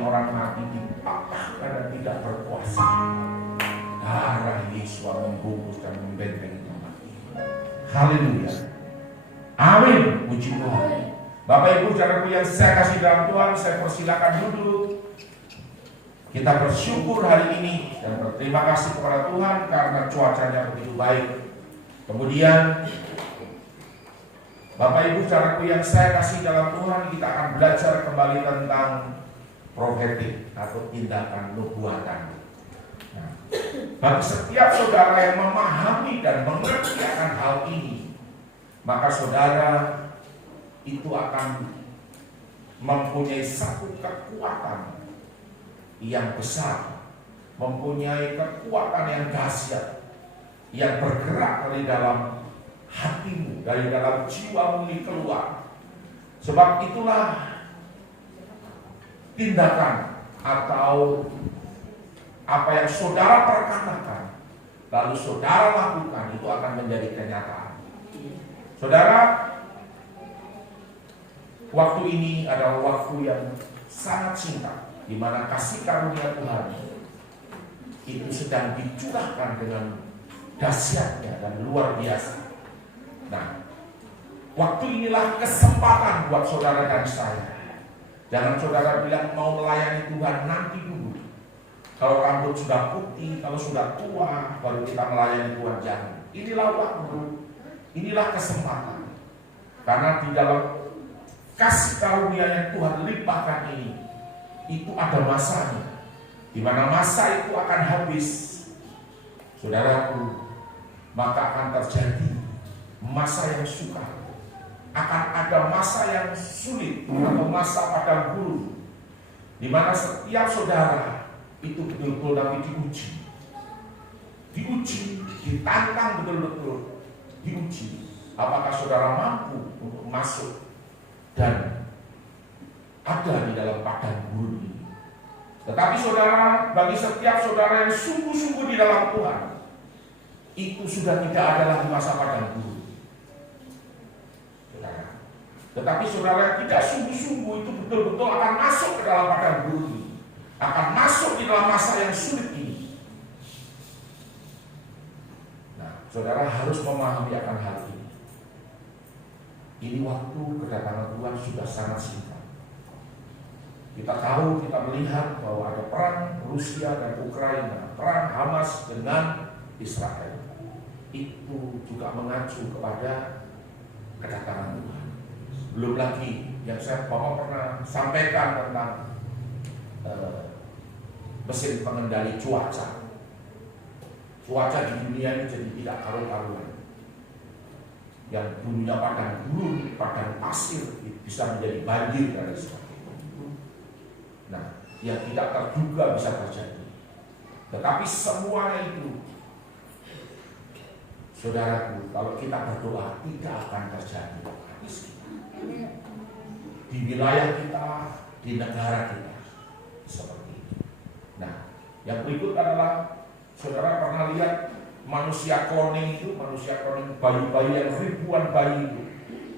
seperti orang mati dipatahkan dan tidak berkuasa. Darah Yesus membungkus dan membentengi tempat ini. Haleluya. Amin. Puji Tuhan. Bapak Ibu saudaraku yang saya kasih dalam Tuhan, saya persilakan duduk. Kita bersyukur hari ini dan berterima kasih kepada Tuhan karena cuacanya begitu baik. Kemudian Bapak Ibu saudaraku yang saya kasih dalam Tuhan, kita akan belajar kembali tentang profetik atau tindakan nubuatan. Nah, bagi setiap saudara yang memahami dan mengerti akan hal ini, maka saudara itu akan mempunyai satu kekuatan yang besar, mempunyai kekuatan yang dahsyat, yang bergerak dari dalam hatimu, dari dalam jiwamu ini keluar. Sebab itulah tindakan atau apa yang saudara perkatakan, lalu saudara lakukan, itu akan menjadi kenyataan. Saudara, waktu ini adalah waktu yang sangat singkat, di mana kasih karunia Tuhan itu sedang dicurahkan dengan dahsyatnya dan luar biasa. Nah, waktu inilah kesempatan buat saudara dan saya. Jangan saudara bilang mau melayani Tuhan nanti dulu. Kalau rambut sudah putih, kalau sudah tua, baru kita melayani Tuhan. Jangan. Inilah waktu, inilah kesempatan. Karena di dalam kasih karunia yang Tuhan limpahkan ini, itu ada masanya, di mana masa itu akan habis, saudaraku, maka akan terjadi masa yang sukar, akan ada masa yang sulit atau masa padang gurun, di mana setiap saudara itu betul-betul nanti diuji, ditantang betul-betul, diuji. Apakah saudara mampu untuk masuk dan ada di dalam padang gurun ini? Tetapi saudara, bagi setiap saudara yang sungguh-sungguh di dalam Tuhan, itu sudah tidak ada lagi masa padang gurun. Saudara. Tetapi saudara yang tidak sungguh-sungguh itu betul-betul akan masuk ke dalam padang gurun ini, akan masuk di dalam masa yang sulit ini. Nah, saudara harus memahami akan hal ini. Ini waktu kedatangan Tuhan sudah sangat singkat. Kita tahu, kita melihat bahwa ada perang Rusia dan Ukraina, perang Hamas dengan Israel. Itu juga mengacu kepada kedatangan Tuhan. Belum lagi yang saya pernah sampaikan tentang mesin pengendali cuaca. Cuaca di dunia ini jadi tidak karu-karuan. Yang dulunya padang gurun, padang pasir, bisa menjadi banjir dan sebagainya. Nah, yang tidak terduga bisa terjadi. Tetapi semuanya itu, saudaraku, kalau kita berdoa tidak akan terjadi. Di wilayah kita, di negara kita, seperti ini. Nah, yang berikut adalah, saudara pernah lihat manusia kloning itu, bayi-bayi yang ribuan bayi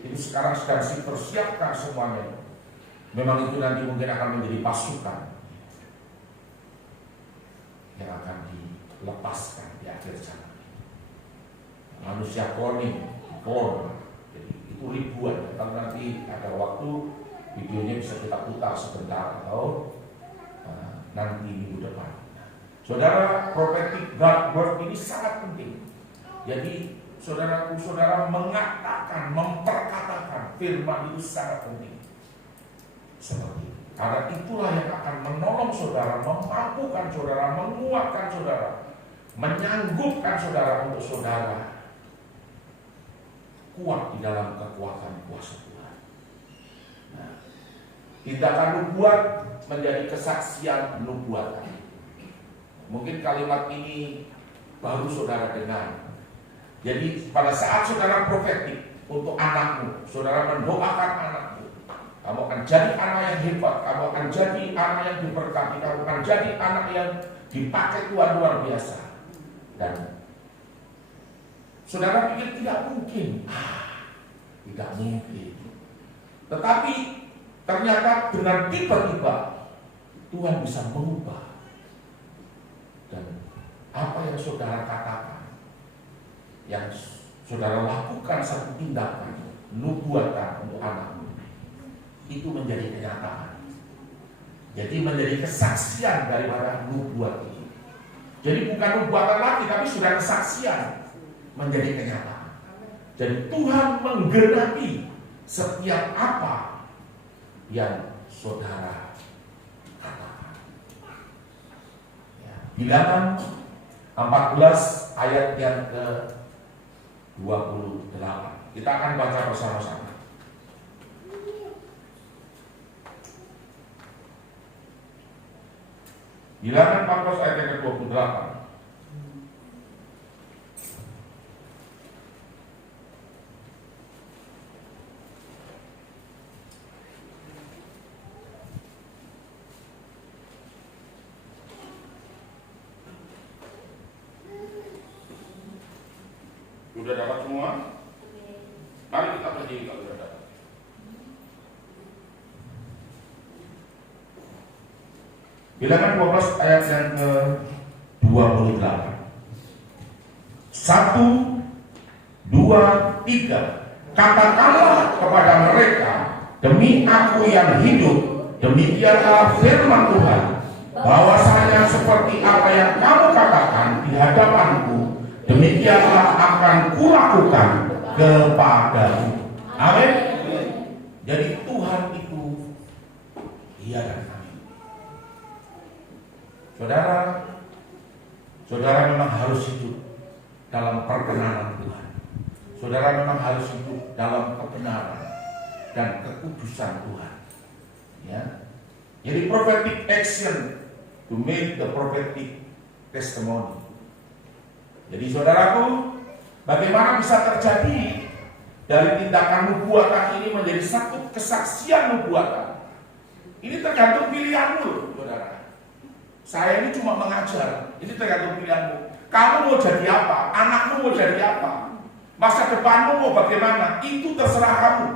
itu sekarang sedang dipersiapkan semuanya. Memang itu nanti mungkin akan menjadi pasukan yang akan dilepaskan di akhir zaman. Manusia kloning, jadi itu ribuan. Kalau nanti ada waktu, videonya bisa kita putar sebentar atau nanti minggu depan. Saudara, prophetic God word ini sangat penting. Jadi saudara mengatakan, memperkatakan firman itu sangat penting. Seperti itu. Karena itulah yang akan menolong saudara, memampukan saudara, menguatkan saudara, menyanggupkan saudara untuk saudara kuat di dalam kekuatan kuasa Tuhan. Nah, tindakan nubuat menjadi kesaksian nubuatan. Mungkin kalimat ini baru saudara dengar. Jadi pada saat saudara profetik untuk anakmu, saudara mendoakan anakmu, kamu akan jadi anak yang hebat, kamu akan jadi anak yang diberkati, kamu akan jadi anak yang dipakai Tuhan luar biasa. Dan saudara pikir tidak mungkin, tidak mungkin. Tetapi ternyata dengan tiba-tiba Tuhan bisa mengubah. Dan apa yang saudara katakan, yang saudara lakukan satu tindakan nubuatan untuk anakmu, itu menjadi kenyataan. Jadi menjadi kesaksian daripada nubuat itu. Jadi bukan nubuatan lagi, tapi sudah kesaksian menjadi kenyataan. Jadi Tuhan menggenapi setiap apa yang saudara katakan. Ya, Bilangan 14 ayat yang ke-28. Kita akan baca bersama-sama. Bilangan 14 ayat yang ke-28. Sudah dapat semua? Mari kita berdiri kalau sudah dapat. Bilangan 12 ayat yang ke-28. 1, 2, 3. Katakanlah kepada mereka, demi Aku yang hidup, demikianlah firman Tuhan, bahwasanya seperti apa yang kamu katakan di hadapanku, demikianlah akan kulakukan kepadamu. Amin. Jadi Tuhan itu iya dan amin. Saudara memang harus hidup dalam perkenanan Tuhan. Saudara memang harus hidup dalam kebenaran dan kekudusan Tuhan. Ya. Jadi prophetic action to make the prophetic testimony. Jadi saudaraku, bagaimana bisa terjadi dari tindakan nubuatan ini menjadi satu kesaksian nubuatan? Ini tergantung pilihanmu, saudara. Saya ini cuma mengajar, ini tergantung pilihanmu. Kamu mau jadi apa? Anakmu mau jadi apa? Masa depanmu mau bagaimana? Itu terserah kamu.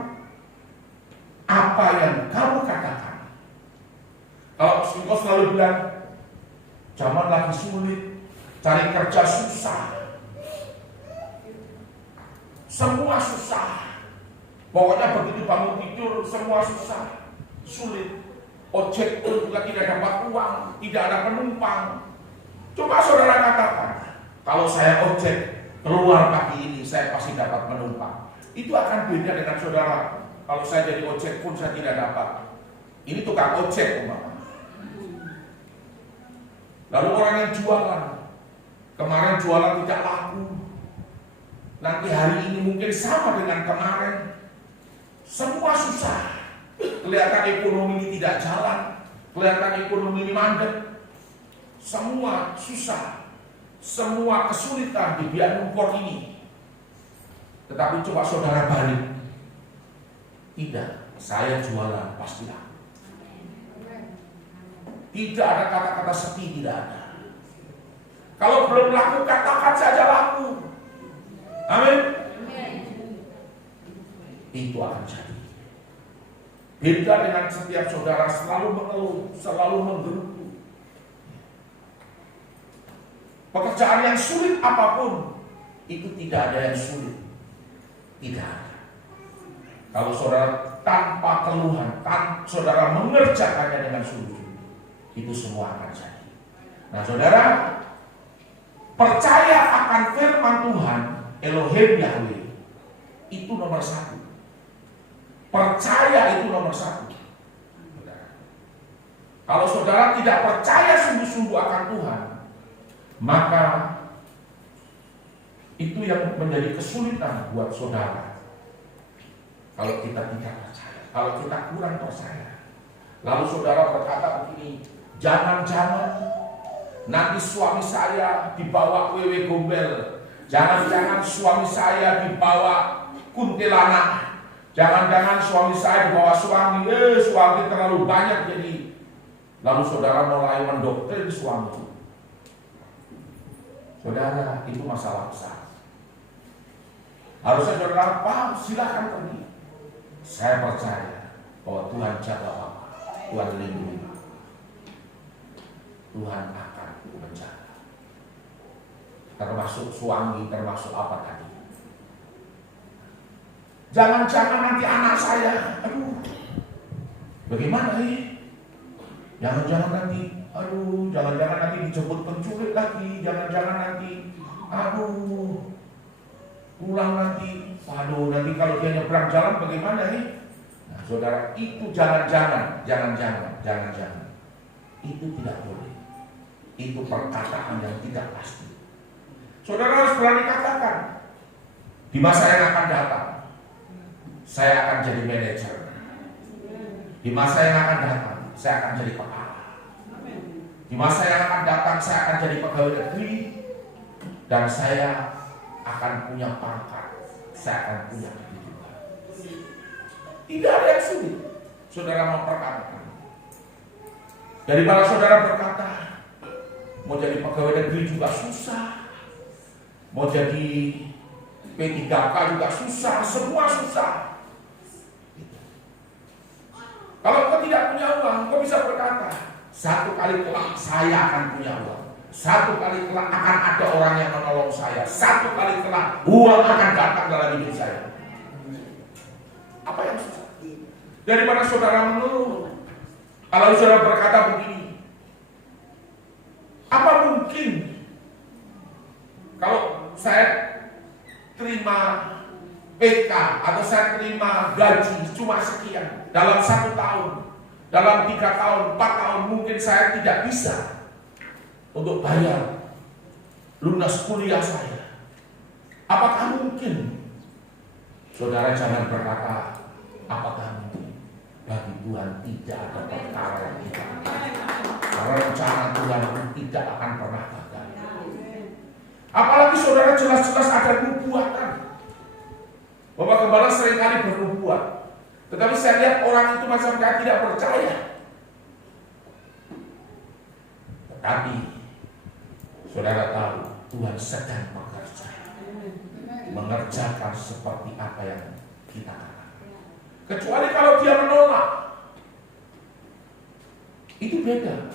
Apa yang kamu katakan? Kalau engkau selalu bilang, zaman lagi sulit, cari kerja susah, semua susah. Pokoknya begitu bangun tidur semua susah, sulit. Ojek pun juga tidak dapat uang, tidak ada penumpang. Coba saudara katakan, kalau saya ojek keluar pagi ini saya pasti dapat penumpang. Itu akan beda dengan saudara. Kalau saya jadi ojek pun saya tidak dapat. Ini tukang ojek, umpamanya. Lalu orang yang jualan, kemarin jualan tidak laku, nanti hari ini mungkin sama dengan kemarin. Semua susah. Kelihatan ekonomi ini tidak jalan, kelihatan ekonomi ini mandek. Semua susah, semua kesulitan di biak numpur ini. Tetapi coba saudara balik. Tidak, saya jualan pasti laku. Tidak ada kata-kata sepi, tidak ada. Kalau belum laku, katakan saja laku. Amin. Itu akan jadi. Beda dengan setiap saudara selalu mengeluh, selalu menggerutu. Pekerjaan yang sulit apapun, itu tidak ada yang sulit. Tidak ada. Kalau saudara tanpa keluhan, saudara mengerjakannya dengan sungguh, itu semua akan jadi. Nah saudara, percaya akan firman Tuhan, Elohim Yahweh, itu nomor satu. Percaya itu nomor satu. Kalau saudara tidak percaya sungguh-sungguh akan Tuhan, maka itu yang menjadi kesulitan buat saudara. Kalau kita tidak percaya, kalau kita kurang percaya, lalu saudara berkata begini, jangan-jangan nanti suami saya dibawa wewe gombel, jangan-jangan suami saya dibawa kuntilanak, jangan-jangan suami saya dibawa suami terlalu banyak jadi. Lalu saudara mulai mendoktrin suami. Saudara, itu masalah besar. Harusnya saudara paham, silakan pergi. Saya percaya bahwa Tuhan jaga Bapak, Tuhan lindungi Bapak. Tuhan akan menjaga. Termasuk suami, termasuk apa tadi. Jangan-jangan nanti anak saya, aduh, bagaimana ya? Jangan-jangan nanti, aduh, jangan-jangan nanti dijemput penculik lagi, jangan-jangan nanti, aduh, pulang nanti, aduh, nanti kalau dia nyebrang jalan bagaimana ya? Nah, saudara, itu jangan-jangan, itu tidak boleh. Itu perkataan yang tidak pasti. Saudara harus berani katakan, di masa yang akan datang, saya akan jadi manajer. Di masa yang akan datang, saya akan jadi kepala. Di masa yang akan datang, saya akan jadi pegawai negeri. Dan saya akan punya pangkat. Saya akan punya kehidupan. Tidak ada yang sulit saudara memperkatakan. Daripada saudara berkata, mau jadi pegawai negeri juga susah, mau jadi P3K juga susah, semua susah. Kalau kau tidak punya uang, kau bisa berkata, satu kali kelak saya akan punya uang. Satu kali kelak akan ada orang yang menolong saya. Satu kali kelak uang akan datang dalam hidup saya. Apa yang susah? Daripada saudara mengeluh. Kalau saudara berkata begini, apa mungkin kalau saya terima PK atau saya terima gaji cuma sekian dalam 1 tahun, dalam 3 tahun, 4 tahun mungkin saya tidak bisa untuk bayar lunas kuliah saya. Apakah mungkin? Saudara jangan berkata apakah mungkin. Bagi Tuhan tidak ada perkara yang tidak. Karena rencana Tuhan tidak akan pernah gagal. Apalagi saudara jelas-jelas ada nubuatan. Bapak Gembala seringkali bernubuat, tetapi saya lihat orang itu macam kayak tidak percaya. Tetapi saudara tahu Tuhan sedang bekerja, mengerjakan seperti apa yang kita katakan. Kecuali kalau dia menolak, itu beda.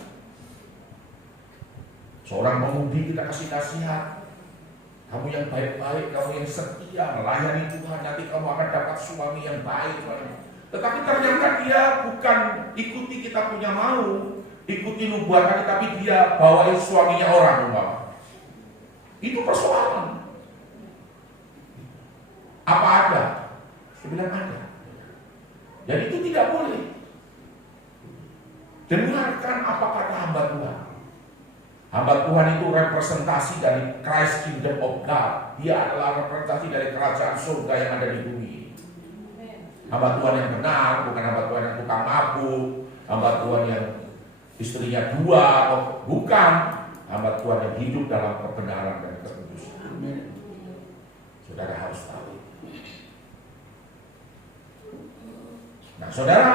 Seorang pemudi kita kasih nasihat, kamu yang baik-baik, kamu yang setia, melayani Tuhan, nanti kamu akan dapat suami yang baik. Tetapi ternyata dia bukan ikuti kita punya mau, ikuti nubuatan, tapi dia bawain suaminya orang. Itu persoalan. Apa ada? Saya bilang ada. Jadi itu tidak boleh. Dengarkan apa kata hamba Tuhan. Hamba Tuhan itu representasi dari Christ Kingdom of God. Dia adalah representasi dari kerajaan surga yang ada di bumi. Hamba Tuhan yang benar, bukan hamba Tuhan yang tukang mabuk, hamba Tuhan yang istrinya 2, bukan. Hamba Tuhan yang hidup dalam kebenaran dan kekudusan. Saudara harus tahu. Nah, saudara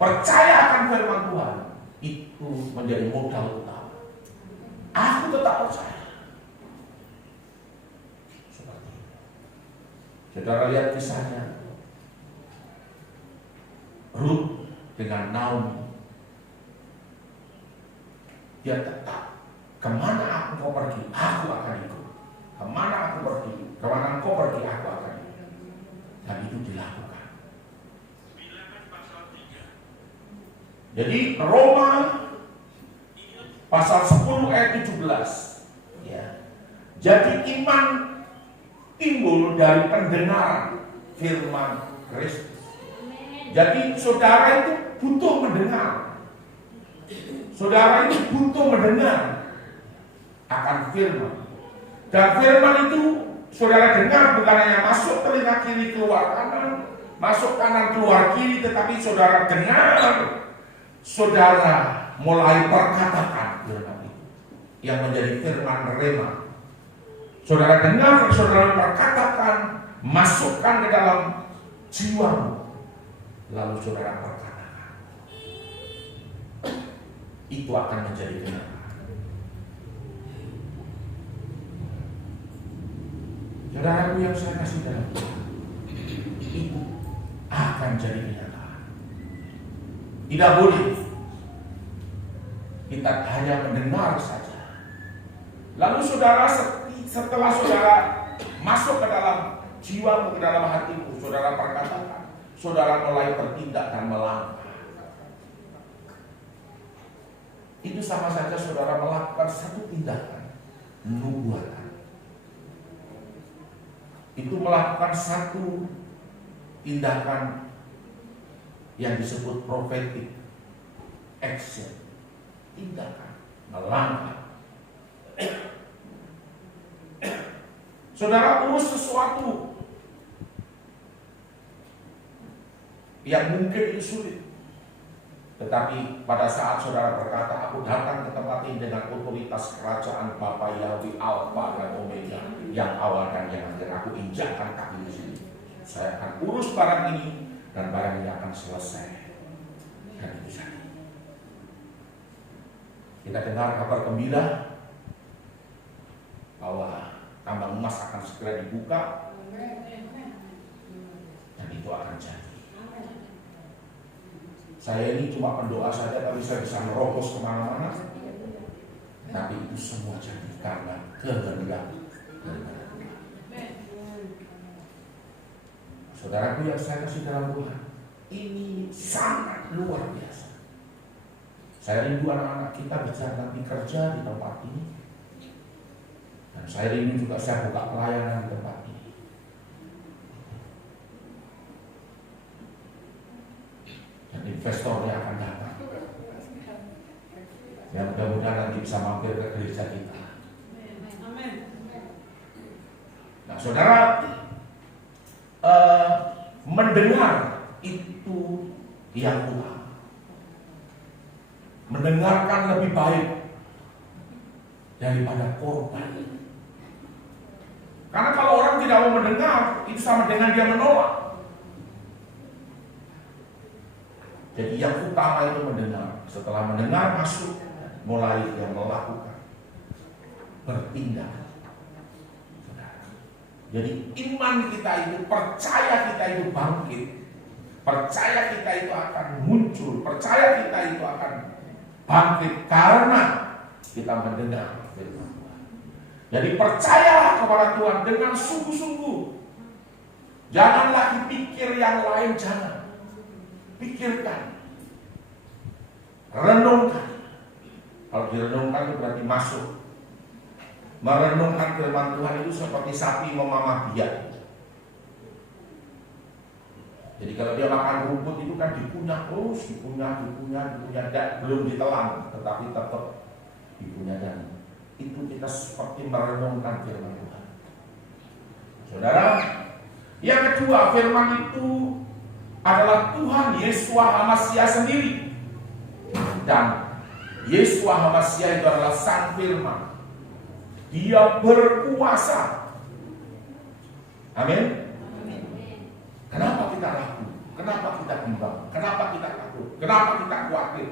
percaya akan firman Tuhan itu menjadi modal utama. Aku tetap percaya. Seperti itu. Saudara lihat kisahnya Ruth dengan Naomi. Dia tetap, kemana aku mau pergi, aku akan ikut. Kemana aku pergi, kemana engkau pergi, aku akan ikut. Dan itu dilakukan. Jadi Roma pasal 10 ayat 17 ya. Jadi iman timbul dari pendengaran firman Kristus. Jadi saudara itu butuh mendengar. Saudara itu butuh mendengar akan firman. Dan firman itu saudara dengar bukan hanya masuk telinga kiri keluar kanan, masuk kanan keluar kiri, tetapi saudara dengar. Saudara mulai perkatakan firman itu yang menjadi firman rema. Saudara dengar, saudara perkatakan, masukkan ke dalam jiwamu, lalu saudara perkatakan. Itu akan menjadi kenyataan. Saudaraku yang saya kasih dalam Tuhan, itu akan jadi kenyataan. Tidak boleh Kita hanya mendengar saja. Lalu saudara, setelah saudara masuk ke dalam jiwamu, ke dalam hatimu, saudara perkatakan, saudara mulai bertindak dan melangkah. Itu sama saja saudara melakukan satu tindakan nubuatan. Itu melakukan satu tindakan yang disebut prophetic action. Tindakan melangkah. Saudara urus sesuatu yang mungkin itu sulit. Tetapi pada saat saudara berkata, aku datang ke tempat ini dengan otoritas kerajaan Bapa Yahweh Alfa dan Omega, yang awal dan yang akhir, aku injakkan kaki di sini. Saya akan urus barang ini dan barang ini akan selesai. Dan itu saja. Kita dengar kabar gembira bahwa tambang emas akan segera dibuka dan itu akan jadi. Saya ini cuma pendoa saja, tapi saya bisa merobos kemana-mana. Tapi itu semua jadi karena kehendak Tuhan. Saudaraku yang saya kasih dalam Tuhan, ini sangat luar biasa. Saya rindu anak-anak kita bisa nanti kerja di tempat ini. Dan saya rindu juga saya buka pelayanan di tempat ini. Dan investornya akan datang. Ya mudah-mudahan nanti bisa mampir ke gereja kita. Nah saudara, mendengar itu yang utama. Mendengarkan lebih baik daripada korban. Karena kalau orang tidak mau mendengar, itu sama dengan dia menolak. Jadi yang utama itu mendengar. Setelah mendengar masuk, mulai yang melakukan, bertindak. Jadi iman kita itu, percaya kita itu bangkit, percaya kita itu akan muncul, percaya kita itu akan bangkit karena kita mendengar firman Tuhan. Jadi percayalah kepada Tuhan dengan sungguh-sungguh. Jangan lagi pikir yang lain, jangan. Pikirkan, renungkan. Kalau direnungkan itu berarti masuk. Merenungkan firman Tuhan itu seperti sapi memamah biak. Jadi kalau dia makan rumput itu kan dikunyah terus, dikunyah, belum ditelan, tetapi tetap dikunyah. Dan itu kita seperti merenungkan firman Tuhan. Saudara, yang kedua, firman itu adalah Tuhan Yeshua HaMashiach sendiri. Dan Yeshua HaMashiach itu adalah Sang Firman. Dia berkuasa. Amin. Kenapa kita ragu? Kenapa kita bimbang? Kenapa kita takut? Kenapa kita khawatir?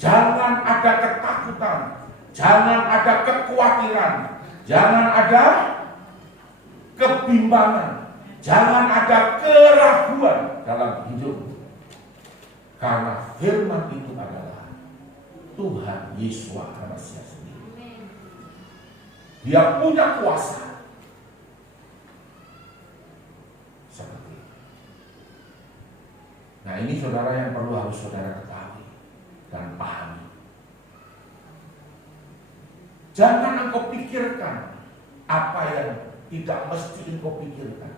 Jangan ada ketakutan, jangan ada kekhawatiran, jangan ada kebimbangan, jangan ada keraguan dalam hidup. Karena firman itu adalah Tuhan Yeshua HaMashiach sendiri. Dia punya kuasa. Seperti itu. Nah ini saudara yang perlu harus saudara ketahui dan pahami. Jangan engkau pikirkan apa yang tidak mesti engkau pikirkan.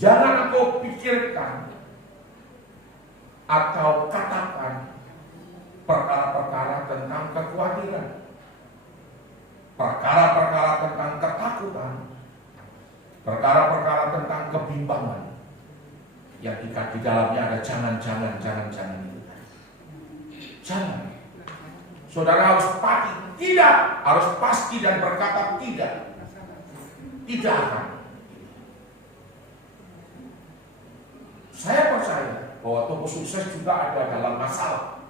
Jangan engkau pikirkan atau katakan perkara-perkara tentang kekhawatiran, perkara-perkara tentang ketakutan, perkara-perkara tentang kebimbangan yang di dalamnya ada jangan itu. Jangan. Saudara harus pasti dan berkata tidak. Tidak akan. Saya percaya bahwa toko sukses juga ada dalam masalah.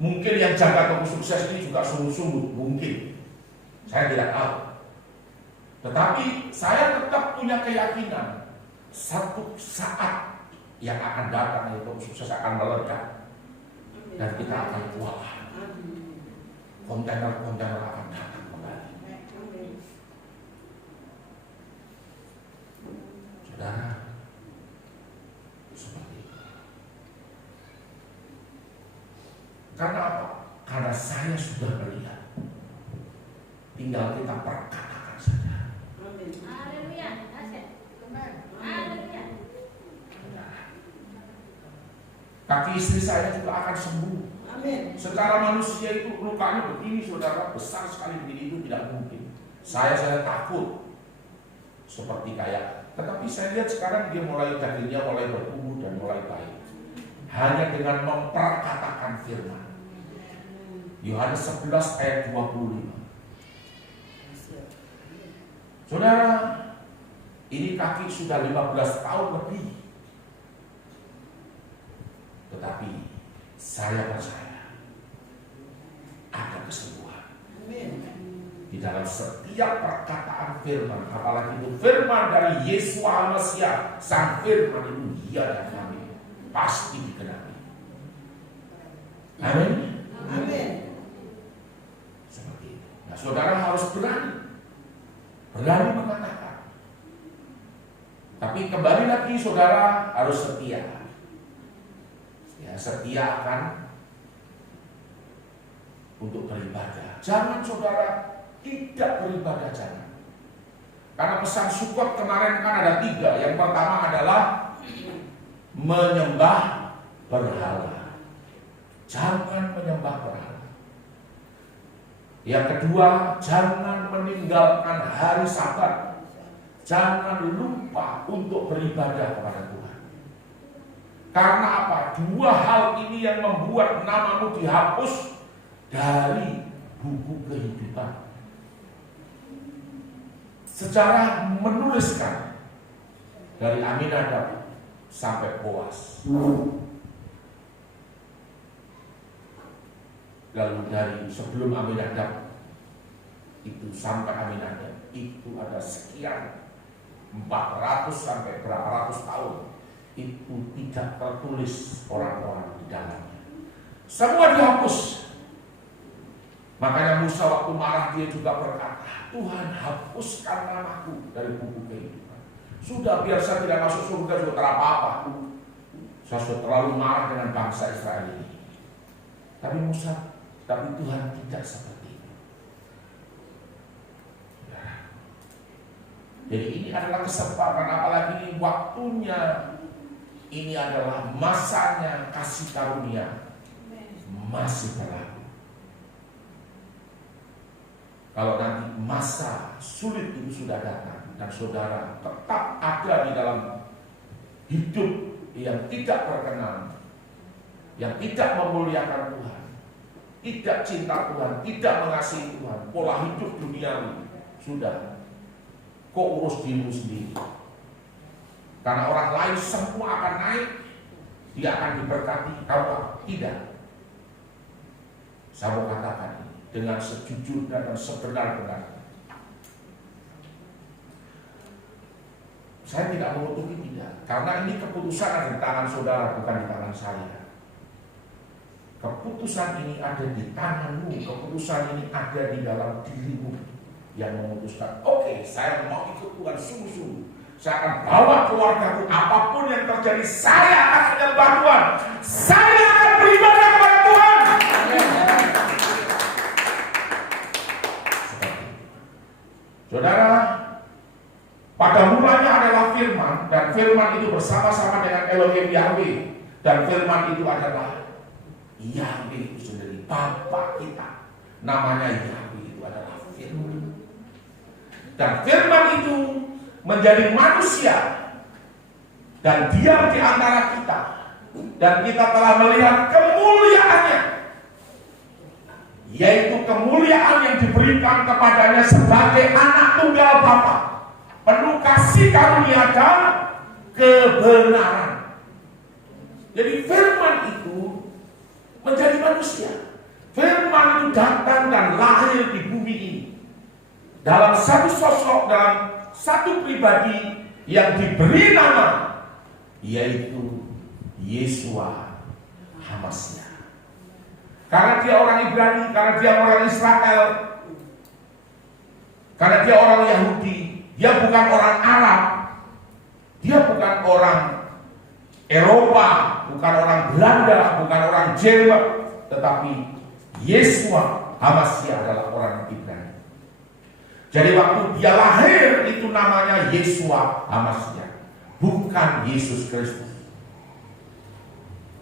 Mungkin yang jaga toko sukses ini juga sungguh-sungguh, mungkin. Saya tidak tahu. Tetapi saya tetap punya keyakinan satu saat yang akan datang itu sukses akan meledak dan kita akan kewalahan. Kontainer-kontainer akan datang kembali. Saudara, seperti itu. Karena apa? Karena saya sudah melihat. Tinggal kita perkatakan saja. Haleluya. Haleluya. Kaki istri saya juga akan sembuh. Amin. Secara manusia itu lukanya begini, saudara, besar sekali begini, itu tidak mungkin. Saya takut seperti kayak, tetapi saya lihat sekarang dia mulai dagingnya mulai bertumbuh dan mulai baik. Hanya dengan memperkatakan firman. Yohanes 11 ayat 25. Saudara, ini kaki sudah 15 tahun lebih. Tetapi saya percaya ada kesembuhan di dalam setiap perkataan firman, apalagi itu firman dari Yesus Al-Masih, sang firman itu ya dan amin, pasti digenapi. Amin. Amin. Seperti itu. Nah, saudara harus berani mengatakan. Tapi kembali lagi, saudara harus setia. Ya, setia akan untuk beribadah. Jangan saudara tidak beribadah, jangan. Karena pesan Sukot kemarin kan ada 3. Yang pertama adalah menyembah berhala. Jangan menyembah berhala. Yang kedua, jangan meninggalkan hari Sabat. Jangan lupa untuk beribadah kepada Tuhan. Karena apa? 2 hal ini yang membuat namamu dihapus dari buku kehidupan. Sejarah menuliskan dari Aminadab sampai Boas. Lalu dari sebelum Aminadab itu sampai Aminadab itu ada sekian 400 sampai berapa ratus tahun. Itu tidak tertulis orang-orang di dalamnya. Semua dihapus. Makanya Musa waktu marah dia juga berkata, Tuhan hapuskan namaku dari buku kehidupan. Sudah, biar saya tidak masuk surga juga tak apa-apa. Saya sudah terlalu marah dengan bangsa Israel ini. Tapi Tuhan tidak seperti itu. Jadi ini adalah kesempatan, apalagi waktunya. Ini adalah masanya kasih karunia masih berlaku. Kalau nanti masa sulit itu sudah datang dan saudara tetap ada di dalam hidup yang tidak berkenan, yang tidak memuliakan Tuhan, tidak cinta Tuhan, tidak mengasihi Tuhan, pola hidup duniawi, sudah kok urus dirimu sendiri. Karena orang lain semua akan naik, dia akan diberkati. Tahu tidak? Saya mau katakan ini dengan sejujurnya dan sebenar-benarnya. Saya tidak menutupi tidak, karena ini keputusan ada di tangan saudara, bukan di tangan saya. Keputusan ini ada di tanganmu, keputusan ini ada di dalam dirimu yang memutuskan. Oke, saya mau ikut Tuhan sungguh-sungguh. Saya akan bawa keluargaku, apapun yang terjadi, saya akan menyembah Tuhan. Saya akan beribadah kepada Tuhan. Saudara, pada mulanya adalah firman, dan firman itu bersama-sama dengan Elohim Yahweh, dan firman itu adalah Yahweh itu sendiri, Bapa kita. Namanya Yahweh itu adalah firman. Dan firman itu menjadi manusia dan diam di antara kita, dan kita telah melihat kemuliaannya, yaitu kemuliaan yang diberikan kepadanya sebagai anak tunggal Bapa, penuh kasih karunia dan kebenaran. Jadi firman itu menjadi manusia. Firman itu datang dan lahir di bumi ini dalam satu sosok, dalam satu pribadi yang diberi nama yaitu Yeshua HaMashiach. Karena dia orang Ibrani, karena dia orang Israel, karena dia orang Yahudi, dia bukan orang Arab, dia bukan orang Eropa, bukan orang Belanda, bukan orang Jerman, tetapi Yeshua HaMashiach adalah orang Ibrani. Jadi waktu dia lahir itu namanya Yeshua HaMashiach, bukan Yesus Kristus.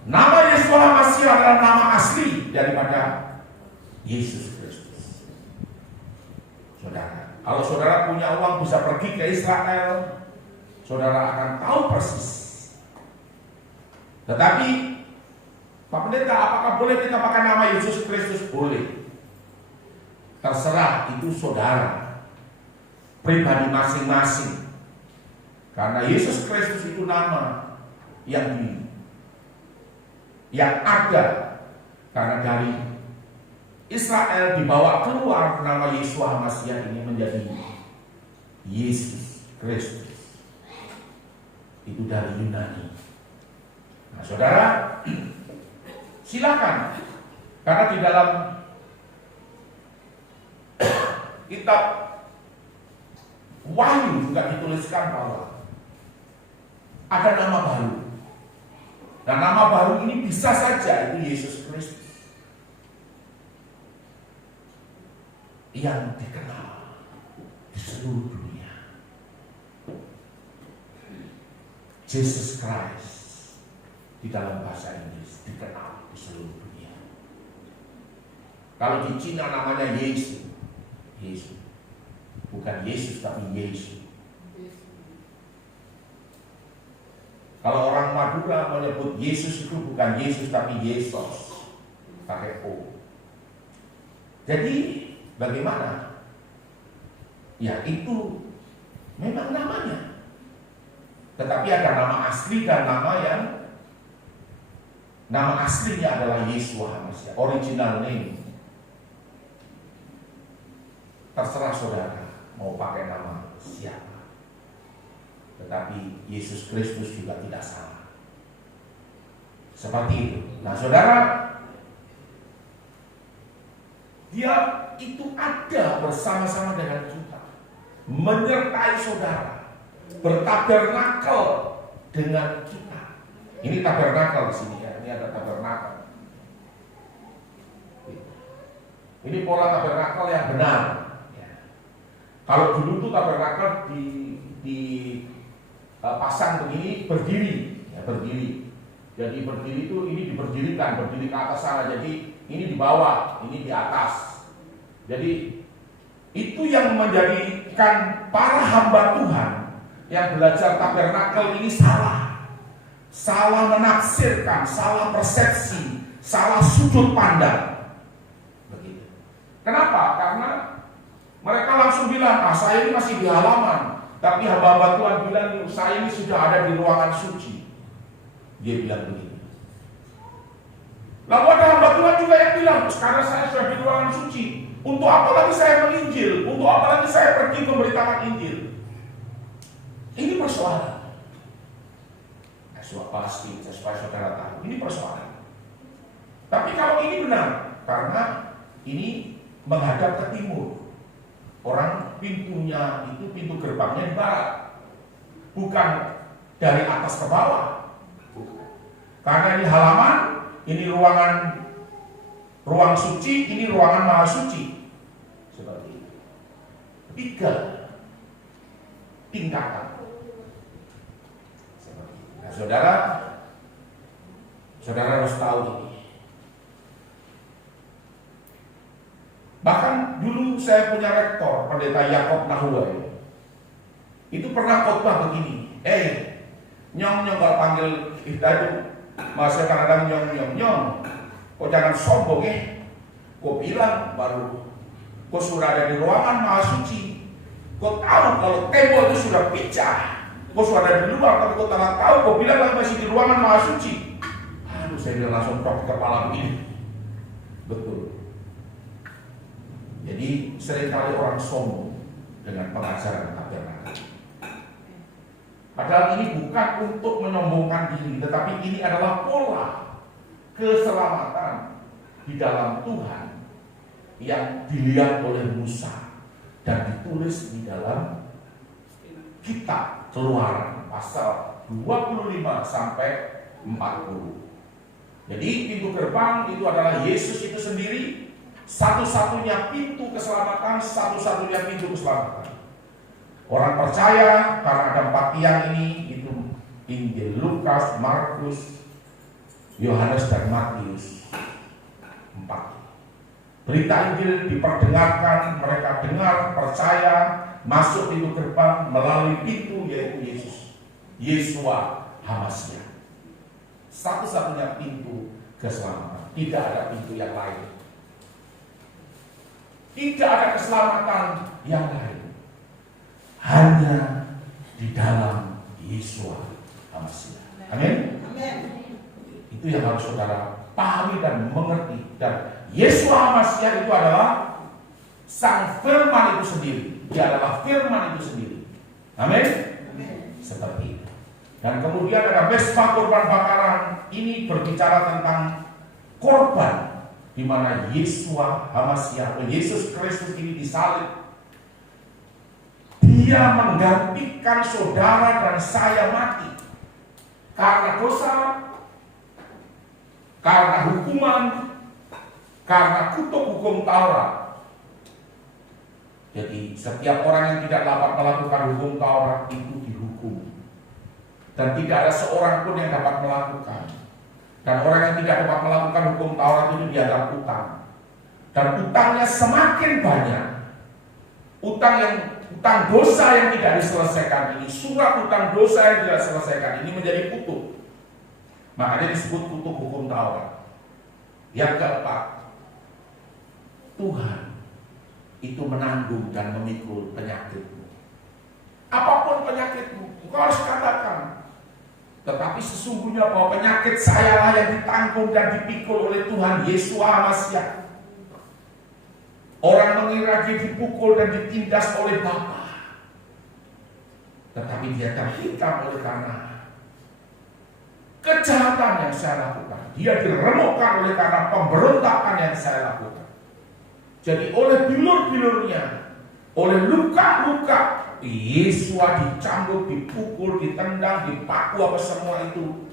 Nama Yeshua HaMashiach adalah nama asli daripada Yesus Kristus. Saudara, kalau saudara punya uang bisa pergi ke Israel, saudara akan tahu persis. Tetapi Pak Pendeta, apakah boleh kita pakai nama Yesus Kristus? Boleh. Terserah, itu saudara pribadi masing-masing. Karena Yesus Kristus itu nama yang ada karena dari Israel dibawa keluar nama Yeshua HaMashiach ini menjadi Yesus Kristus. Itu dari Yunani. Nah, saudara, silakan, karena di dalam kitab Wahyu juga dituliskan bahwa ada nama baru. Dan nama baru ini bisa saja itu Yesus Kristus yang dikenal di seluruh dunia. Jesus Christ di dalam bahasa Inggris dikenal di seluruh dunia. Kalau di Cina namanya Yesus, bukan Yesus tapi Yesus. Kalau orang Madura menyebut Yesus itu bukan Yesus tapi Yesus, pakai O. Jadi bagaimana? Ya itu memang namanya. Tetapi ada nama asli dan nama aslinya adalah Yeshua HaMashiach, original name. Terserah saudara mau pakai nama siapa. Tetapi Yesus Kristus juga tidak salah. Seperti itu. Nah saudara, dia itu ada bersama-sama dengan kita, menyertai saudara, bertabernakel dengan kita. Ini tabernakel di sini ya, ini ada tabernakel. Ini pola tabernakel yang benar. Ya. Kalau dulu tuh tabernakel pasang begini berdiri, ya, berdiri. Jadi berdiri itu ini diberdirikan, berdiri ke atas sana. Jadi ini di bawah, ini di atas. Jadi itu yang menjadikan para hamba Tuhan yang belajar tabernakel ini salah menafsirkan, salah persepsi, salah sudut pandang. Begitu. Kenapa? Karena mereka langsung bilang, saya ini masih di halaman. Tapi hamba-hamba Tuhan bilang, saya ini sudah ada di ruangan suci. Dia bilang begini. Lalu ada hamba Tuhan juga yang bilang, sekarang saya sudah di ruangan suci. Untuk apa lagi saya menginjil? Untuk apa lagi saya pergi memberitakan Injil? Ini persoalan. Pasti, supaya saudara tahu, ini persoalan. Tapi kalau ini benar, karena ini menghadap ke timur. Orang pintunya itu, pintu gerbangnya di barat, bukan dari atas ke bawah. Karena ini halaman, ini ruang suci, ini ruangan maha suci. Seperti itu. 3 tingkatan. Seperti itu. Nah, saudara harus tahu ini. Bahkan dulu saya punya rektor, Pendeta Yakob Nahuai. Itu pernah khotbah begini. Nyong kalau panggil kita itu, masa kadang-kadang nyong. Kok jangan sombong Kok bilang baru, kok sudah ada di ruangan maha suci. Kok tahu kalau tembok itu sudah pecah. Kok sudah ada di luar, tapi kok tak tahu. Kok bilang masih di ruangan maha suci. Aduh, saya bilang langsung tok kepala begini. Betul. Jadi seringkali orang sombong dengan pengajaran tabernakel. Padahal ini bukan untuk menyombongkan diri, tetapi ini adalah pola keselamatan di dalam Tuhan yang dilihat oleh Musa dan ditulis di dalam kitab Keluaran pasal 25 sampai 40. Jadi pintu gerbang itu adalah Yesus itu sendiri, satu-satunya pintu keselamatan, satu-satunya pintu keselamatan. Orang percaya karena ada 4 tiang ini, itu Injil Lukas, Markus, Yohanes dan Matius. 4. Berita Injil diperdengarkan, mereka dengar, percaya, masuk pintu gerbang melalui pintu yaitu Yesus, Yeshua HaMashiach. Satu-satunya pintu keselamatan, tidak ada pintu yang lain. Tidak ada keselamatan yang lain. Hanya di dalam Yeshua HaMashiach. Amin. Itu yang harus saudara pahami dan mengerti. Dan Yeshua HaMashiach itu adalah Sang Firman itu sendiri. Dia adalah Firman itu sendiri. Amin. Seperti itu. Dan kemudian ada Mesbah korban bakaran. Ini berbicara tentang korban, di mana Yeshua HaMashiach, Yesus Kristus ini disalib. Dia menggantikan saudara dan saya mati karena dosa, karena hukuman, karena kutuk hukum Taurat. Jadi setiap orang yang tidak dapat melakukan hukum Taurat itu dihukum. Dan tidak ada seorang pun yang dapat melakukan. Dan orang yang tidak dapat melakukan hukum Taurat itu dianggap utang. Dan utangnya semakin banyak. Utang dosa yang tidak diselesaikan ini, surat utang dosa yang tidak diselesaikan ini menjadi kutuk. Makanya disebut kutuk hukum Taurat. Yang keempat, Tuhan itu menanggung dan memikul penyakitmu. Apapun penyakitmu, engkau harus katakan. Tetapi sesungguhnya bahwa penyakit saya lah yang ditanggung dan dipikul oleh Tuhan Yeshua HaMashiach. Orang mengira dia dipukul dan ditindas oleh Bapa, tetapi dia terhitam oleh karena kejahatan yang saya lakukan. Dia diremukkan oleh karena pemberontakan yang saya lakukan. Jadi oleh bilur-bilurnya, oleh luka-luka, Yesus dicambuk, dipukul, ditendang, dipaku, apa semua itu,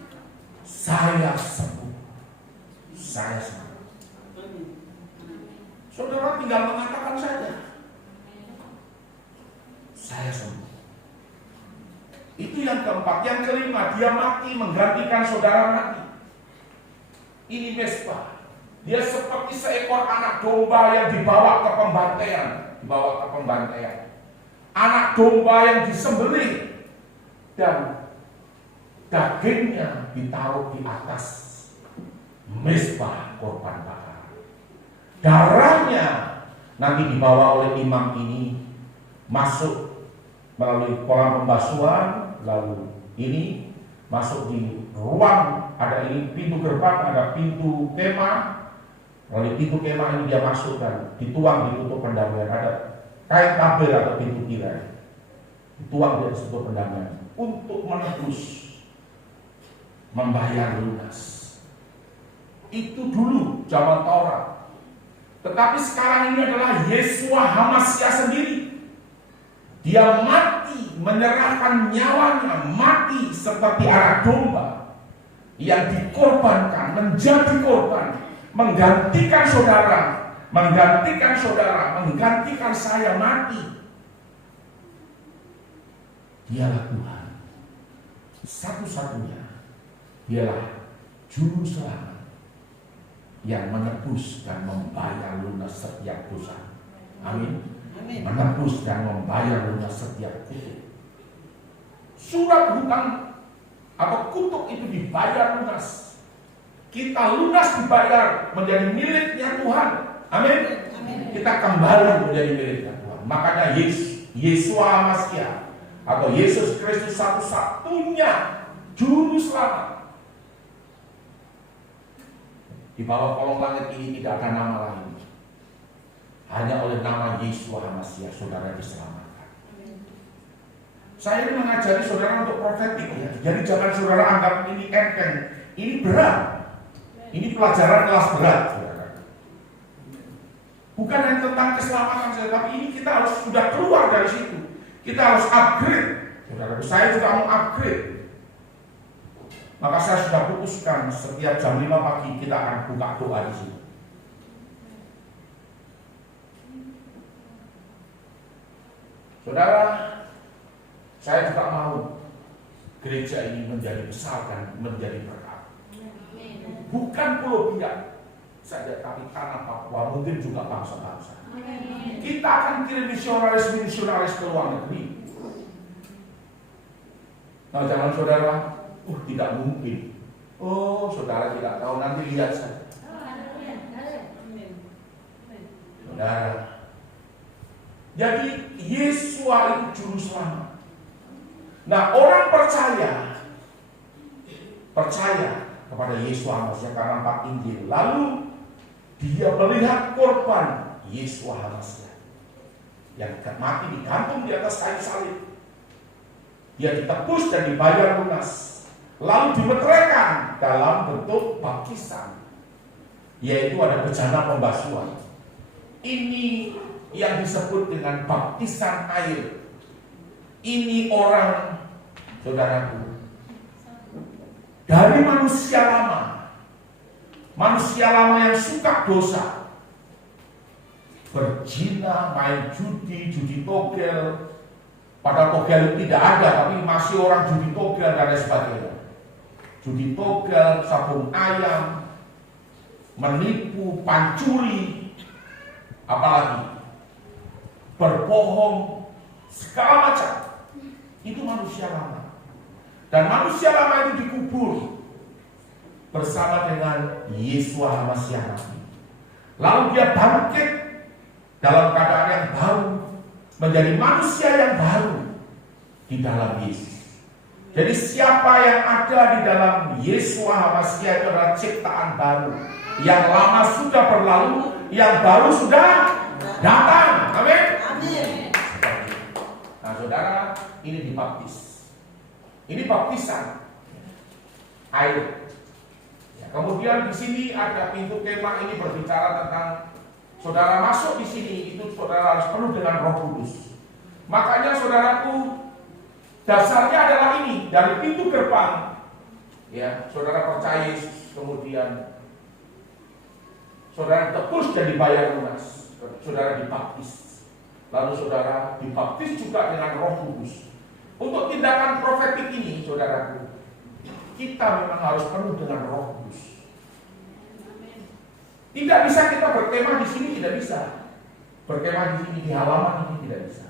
saya sembuh. Saya sembuh. Saudara tinggal mengatakan saja, saya sembuh. Itu yang keempat. Yang kelima, dia mati menggantikan saudara mati. Ini Mesbah. Dia seperti seekor anak domba yang dibawa ke pembantaian. Anak domba yang disembelih dan dagingnya ditaruh di atas Mesbah korban bakar. Darahnya nanti dibawa oleh imam ini masuk melalui kolam pembasuhan, lalu ini masuk di ruang, ada ini pintu gerbang, ada pintu kemah. Melalui pintu kemah ini dia masuk dan dituang di tutup pendamaian. Ada kain tabel atau pintu tirai, dituang di tutup pendamaian untuk menebus, membayar lunas. Itu dulu zaman Taurat. Tetapi sekarang ini adalah Yeshua HaMashiach sendiri. Dia mati, menyerahkan nyawanya, mati seperti anak domba yang dikorbankan, menjadi korban, menggantikan saudara, menggantikan saya mati. Dialah Tuhan satu-satunya. Dialah juru selamat yang menebus dan membayar lunas setiap dosa. Amin. Menebus dan membayar lunas setiap kutuk. Surat hutang atau kutuk itu dibayar lunas. Kita lunas dibayar menjadi miliknya Tuhan. Amin. Kita kembali menjadi miliknya Tuhan. Makanya Yeshua HaMashiach atau Yesus Kristus satu-satunya juru selamat. Di bawah kolong langit ini tidak ada nama lain. Hanya oleh nama Yeshua HaMashiach saudara diselamatkan. Saya ini mengajari saudara untuk profetik ya. Jadi jangan saudara anggap ini enteng. Ini berat. Ini pelajaran kelas berat, saudara. Bukan hanya tentang keselamatan saja, tapi ini kita harus sudah keluar dari situ. Kita harus upgrade. Saudara, saya juga mau upgrade. Maka saya sudah putuskan setiap jam 5 pagi kita akan buka doa di sini. Saudara, saya juga mau gereja ini menjadi besar dan menjadi berkat. Bukan Pulau Biak saja, tapi tanah Papua, mungkin juga bangsa-bangsa. Kita akan kirim misionaris ke luar negeri. Nah, jangan saudara, tidak mungkin. Oh, saudara tidak tahu, nanti lihat saja. Saudara, jadi Yesua itu juru selamat. Nah, orang percaya kepada Yesua Hamasiah karena 4 Injil. Lalu dia melihat korban Yesua Hamasiah yang mati digantung di atas kayu salib. Dia ditebus dan dibayar lunas, lalu dimeteraikan dalam bentuk baptisan, yaitu ada bejana pembasuhan. Ini yang disebut dengan baptisan air. Ini orang, saudaraku, dari manusia lama yang suka dosa, berzina, main judi togel, padahal togel tidak ada, tapi masih orang judi togel dan lain sebagainya. Judi togel, sabung ayam, menipu, pancuri, apalagi berbohong, segala macam. Itu manusia lama. Dan manusia lama itu dikubur bersama dengan Yesua Hamasiah Nabi. Lalu dia bangkit dalam keadaan yang baru, menjadi manusia yang baru di dalam Yesus. Jadi siapa yang ada di dalam Yesua Hamasiah itu adalah ciptaan baru. Yang lama sudah berlalu, yang baru sudah datang. Amin. Nah, saudara, ini dibaptis. Ini baptisan air. Ya, kemudian di sini ada pintu kemah, ini berbicara tentang saudara masuk di sini itu saudara harus penuh dengan Roh Kudus. Makanya saudaraku, dasarnya adalah ini, dari pintu gerbang. Ya, saudara percaya Yesus, kemudian saudara tebus dan dibayar lunas. Saudara dibaptis. Lalu saudara dibaptis juga dengan Roh Kudus. Untuk tindakan profetik ini, saudaraku, kita memang harus penuh dengan Roh Kudus. Tidak bisa kita berkemah di sini, tidak bisa. Berkemah di sini, di halaman ini tidak bisa.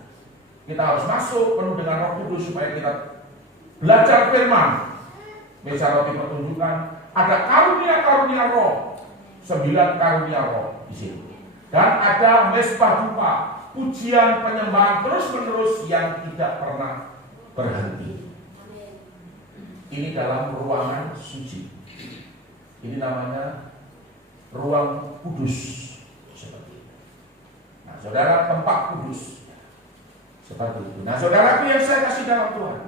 Kita harus masuk penuh dengan Roh Kudus supaya kita belajar firman. Meja roti pertunjukan, ada karunia-karunia roh, 9 karunia roh di sini. Dan ada mesbah dupa, pujian penyembahan terus-menerus yang tidak pernah berhenti. Ini dalam ruangan suci. Ini namanya ruang kudus, seperti itu. Nah, saudara, tempat kudus seperti itu. Nah, saudaraku yang saya kasih dalam Tuhan,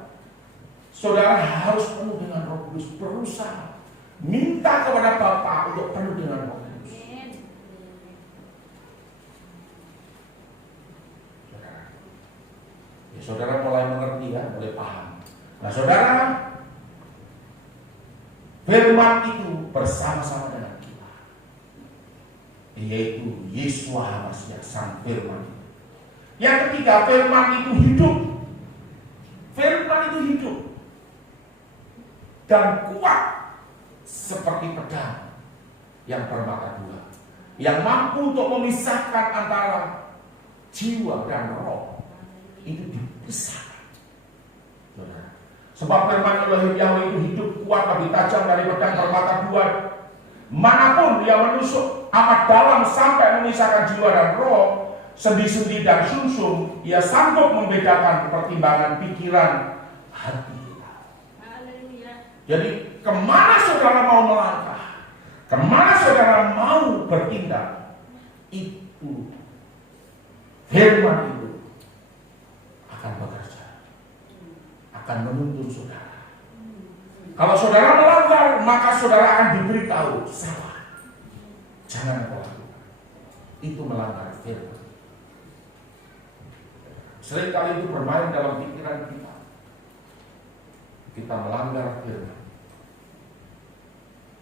saudara harus penuh dengan Roh Kudus, berusaha minta kepada Bapa untuk penuh dengan Roh Kudus. Saudara mulai mengerti ya, mulai paham. Nah, saudara, firman itu bersama-sama dengan kita, yaitu Yesua Hamasiah, Sang Firman. Yang ketiga, firman itu hidup. Firman itu hidup dan kuat seperti pedang yang bermata 2, yang mampu untuk memisahkan antara jiwa dan roh. Itu dipisahkan. Sebab firman Elohim Yahweh itu hidup, kuat, lebih tajam dari pedang bermata 2, manapun dia menusuk amat dalam sampai memisahkan jiwa dan roh, sendi-sendi dan sumsum. Ia sanggup membedakan pertimbangan pikiran hati kita. Jadi kemana saudara mau melangkah, kemana saudara mau bertindak, itu firman itu akan bekerja. akan menuntun saudara. Kalau saudara melanggar, maka saudara akan diberitahu salah. Jangan kau lakukan. Itu melanggar firman. Seringkali itu bermain dalam pikiran kita. Kita melanggar firman.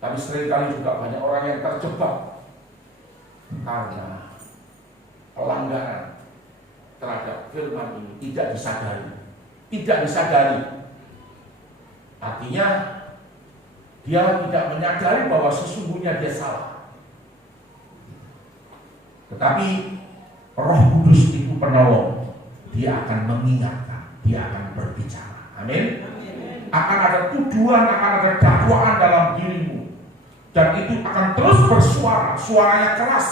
Tapi seringkali juga banyak orang yang terjebak karena pelanggaran terhadap firman ini tidak disadari. Tidak disadari. Artinya dia tidak menyadari bahwa sesungguhnya dia salah. Tetapi Roh Kudus itu penolong. Dia akan mengingatkan, dia akan berbicara. Amin. Akan ada tuduhan, akan ada dakwaan dalam dirimu. Dan itu akan terus bersuara, suaranya keras.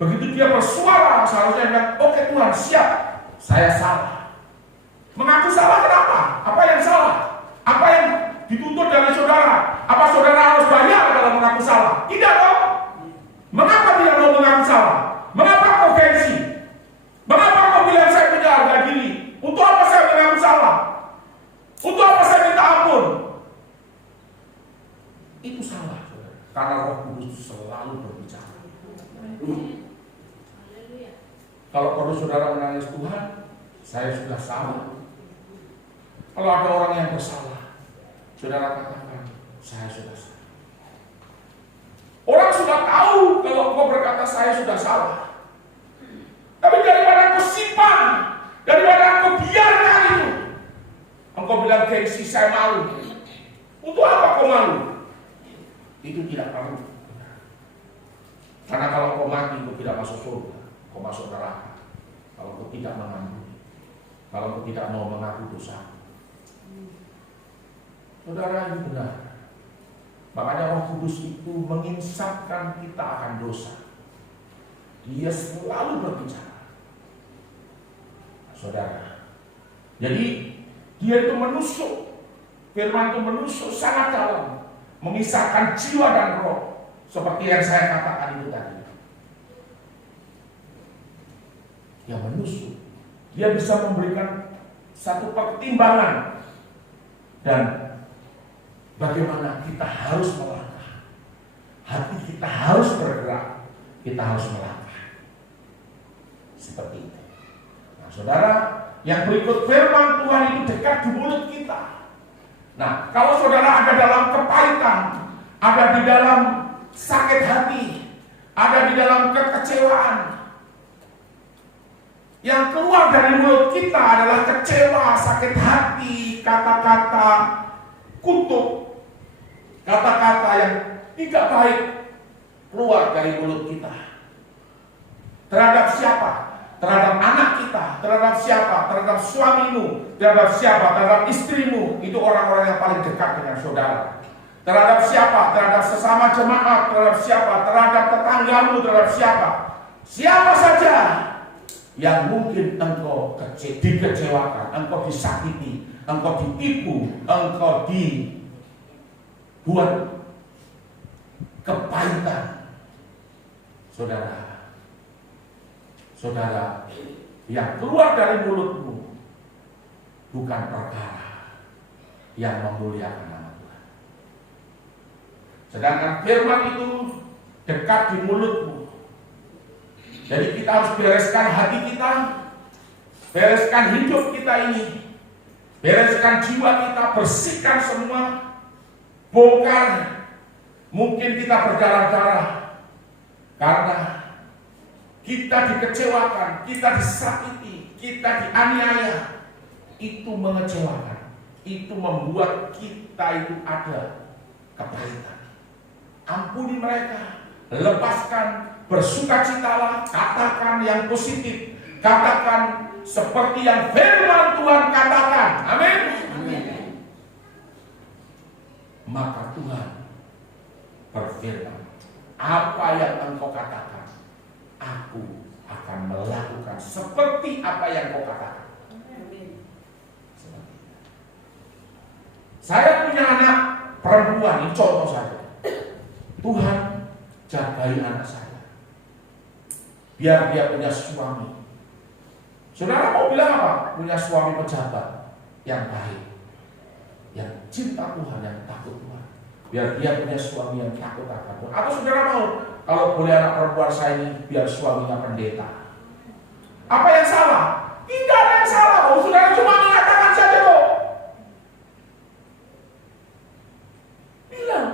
Begitu dia bersuara, seharusnya bilang, oke Tuhan, siap, saya salah. Mengaku salah kenapa? Apa yang salah? Apa yang dituntut dari saudara? Apa saudara harus bayar kalau mengaku salah? Tidak dong. Mengapa tidak mau mengaku salah? Mengapa kau gengsi? Mengapa kau bilang saya punya harga diri? Untuk apa saya mengaku salah? Untuk apa saya minta ampun? Itu salah, saudara. Karena Roh Kudus selalu berbicara. Kalau perlu saudara menangis, Tuhan, saya sudah salah. Kalau ada orang yang bersalah, saudara katakan, saya sudah salah. Orang sudah tahu kalau kau berkata saya sudah salah. Tapi daripada kau simpan, daripada kau biarkan itu, engkau bilang gengsi, saya malu. Untuk apa kau malu? Itu tidak perlu. Karena kalau kau mati, kau tidak masuk surga, kau masuk neraka. Kalau kau tidak mengampuni, kalau kau tidak mau mengaku dosa. Saudara, ini benar. Makanya Roh Kudus itu menginsapkan kita akan dosa. Dia selalu berbicara. Nah, saudara, jadi dia itu menusuk, firman itu menusuk sangat dalam, mengisahkan jiwa dan roh, seperti yang saya katakan itu tadi. Dia menusuk, dia bisa memberikan satu pertimbangan dan bagaimana kita harus melangkah. Hati kita harus bergerak, kita harus melangkah. Seperti itu. Nah, saudara, yang berikut firman Tuhan itu dekat di mulut kita. Nah, kalau saudara ada dalam kepahitan, ada di dalam sakit hati, ada di dalam kekecewaan, yang keluar dari mulut kita adalah kecewa, sakit hati, kata-kata kutuk, kata-kata yang tidak baik keluar dari mulut kita. Terhadap siapa? Terhadap anak kita. Terhadap siapa? Terhadap suamimu. Terhadap siapa? Terhadap istrimu. Itu orang-orang yang paling dekat dengan saudara. Terhadap siapa? Terhadap sesama jemaat. Terhadap siapa? Terhadap tetanggamu. Terhadap siapa? Siapa saja yang mungkin engkau dikecewakan, engkau disakiti, engkau ditipu, engkau dibuat kepahitan. Saudara, yang keluar dari mulutmu bukan perkara yang memuliakan nama Tuhan. Sedangkan firman itu dekat di mulutmu. Jadi kita harus bereskan hati kita, bereskan hidup kita ini, bereskan jiwa kita, bersihkan semua, bongkar. Mungkin kita berdarah-darah karena kita dikecewakan, kita disakiti, kita dianiaya. Itu mengecewakan, itu membuat kita itu ada kepahitan. Ampuni mereka, lepaskan, bersukacitalah, katakan yang positif, katakan seperti yang firman Tuhan katakan. Amin. Maka Tuhan berfirman, apa yang engkau katakan, aku akan melakukan seperti apa yang kau katakan. Saya punya anak perempuan, ini contoh saja. Tuhan, jagai anak saya, biar dia punya suami Saudara mau bilang apa? Punya suami pejabat yang baik, yang cinta Tuhan, yang takut Tuhan. Biar dia punya suami yang takut akan Tuhan. Atau saudara mau, kalau boleh anak perempuan saya ini biar suaminya pendeta. Apa yang salah? Tidak ada yang salah. Oh, saudara cuma mengatakan saja kok. Bilang.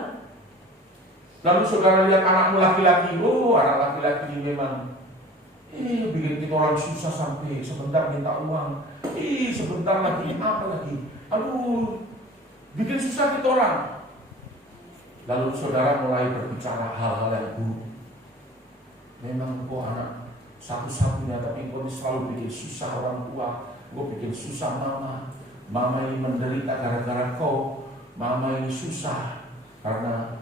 Lalu saudara lihat anakmu laki-laki, oh anak laki-laki ini memang bikin kita orang susah sampai sebentar minta uang, sebentar lagi apa lagi, aduh, bikin susah kita orang. Lalu saudara mulai berbicara hal-hal yang buruk. Memang kok anak satu-satunya, tapi kok selalu bikin susah orang tua, kok bikin susah mama ini menderita gara-gara kau, mama ini susah karena